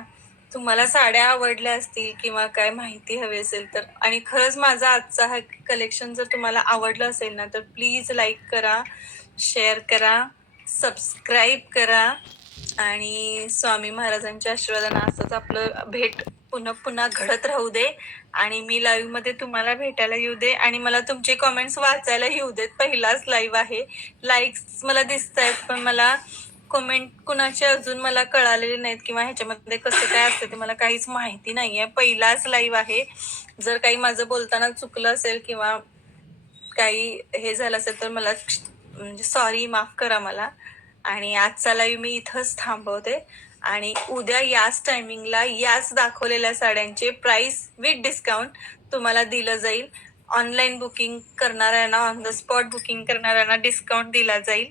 तुम्हाला साड्या आवडल्या असतील किंवा काय माहिती हवी असेल तर, आणि खरंच माझा आजचा हा कलेक्शन जर तुम्हाला आवडलं असेल ना तर प्लीज लाईक करा, शेअर करा, सबस्क्राईब करा. आणि स्वामी महाराजांच्या आशीर्वादाने असंच आपलं भेट पुन्हा पुन्हा घडत राहू दे. आणि मी लाईव्ह मध्ये तुम्हाला भेटायला येऊ दे आणि मला तुमचे कमेंट्स वाचायला येऊ देत. पहिलाच लाईव्ह आहे, लाईक्स मला दिसत आहेत पण मला कमेंट कुणाचे अजून मला कळालेले नाहीत किंवा ह्याच्यामध्ये कसं काय असतं ते मला काहीच माहिती नाहीये. पहिलाच लाईव्ह आहे. जर काही माझं बोलताना चुकलं असेल किंवा काही हे झालं असेल तर मला म्हणजे सॉरी, माफ करा मला. आणि आजचा लाईव्ह मी इथंच थांबवते. आणि उद्या याच टायमिंगला याच दाखवलेल्या साड्यांचे प्राइस विथ डिस्काउंट तुम्हाला दिलं जाईल. ऑनलाईन बुकिंग करणाऱ्यांना, ऑन द स्पॉट बुकिंग करणाऱ्यांना डिस्काउंट दिला जाईल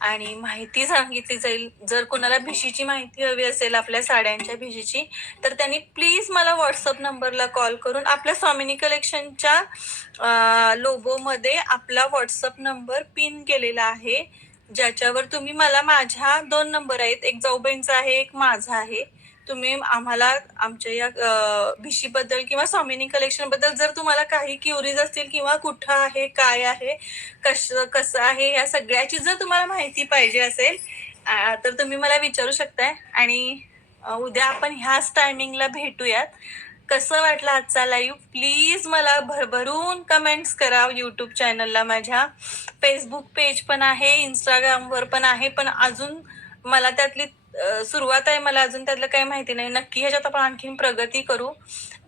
आणि माहिती सांगितली जाईल. जर कोणाला भिशीची माहिती हवी असेल, आपल्या साड्यांच्या भिशीची, तर त्यांनी प्लीज मला व्हॉट्सअप नंबरला कॉल करून, आपल्या स्वामिनी कलेक्शनच्या लोगोमध्ये आपला व्हॉट्सअप नंबर पिन केलेला आहे, ज्याच्यावर तुम्ही मला, माझ्या 2 नंबर आहेत, एक जाऊबाईंचा आहे, एक माझा आहे. तुम्ही आम्हाला आमच्या या भिशीबद्दल किंवा स्वामिनी कलेक्शन बद्दल जर तुम्हाला काही क्युरीज असतील किंवा कुठं आहे, काय आहे, कसं आहे, या सगळ्याची जर तुम्हाला माहिती पाहिजे असेल तर तुम्ही मला विचारू शकताय. आणि उद्या आपण ह्याच टायमिंगला भेटूयात. कसं वाटलं आजचा लाईव्ह प्लीज मला भरभरून कमेंट्स करा. युट्यूब चॅनलला माझ्या फेसबुक पेज पण आहे, इंस्टाग्रामवर पण आहे, पण अजून मला त्यातली सुरुवात आहे, मला अजून त्यातलं काही माहिती नाही. नक्की ह्याच्यात आपण आणखीन प्रगती करू,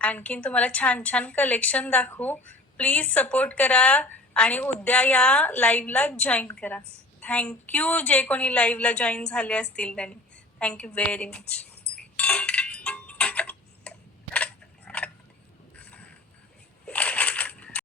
आणखीन तुम्हाला छान छान कलेक्शन दाखवू. प्लीज सपोर्ट करा आणि उद्या या लाईव्हला जॉईन करा. थँक्यू जे कोणी लाईव्हला जॉईन झाले असतील त्यांनी. Thank you very much.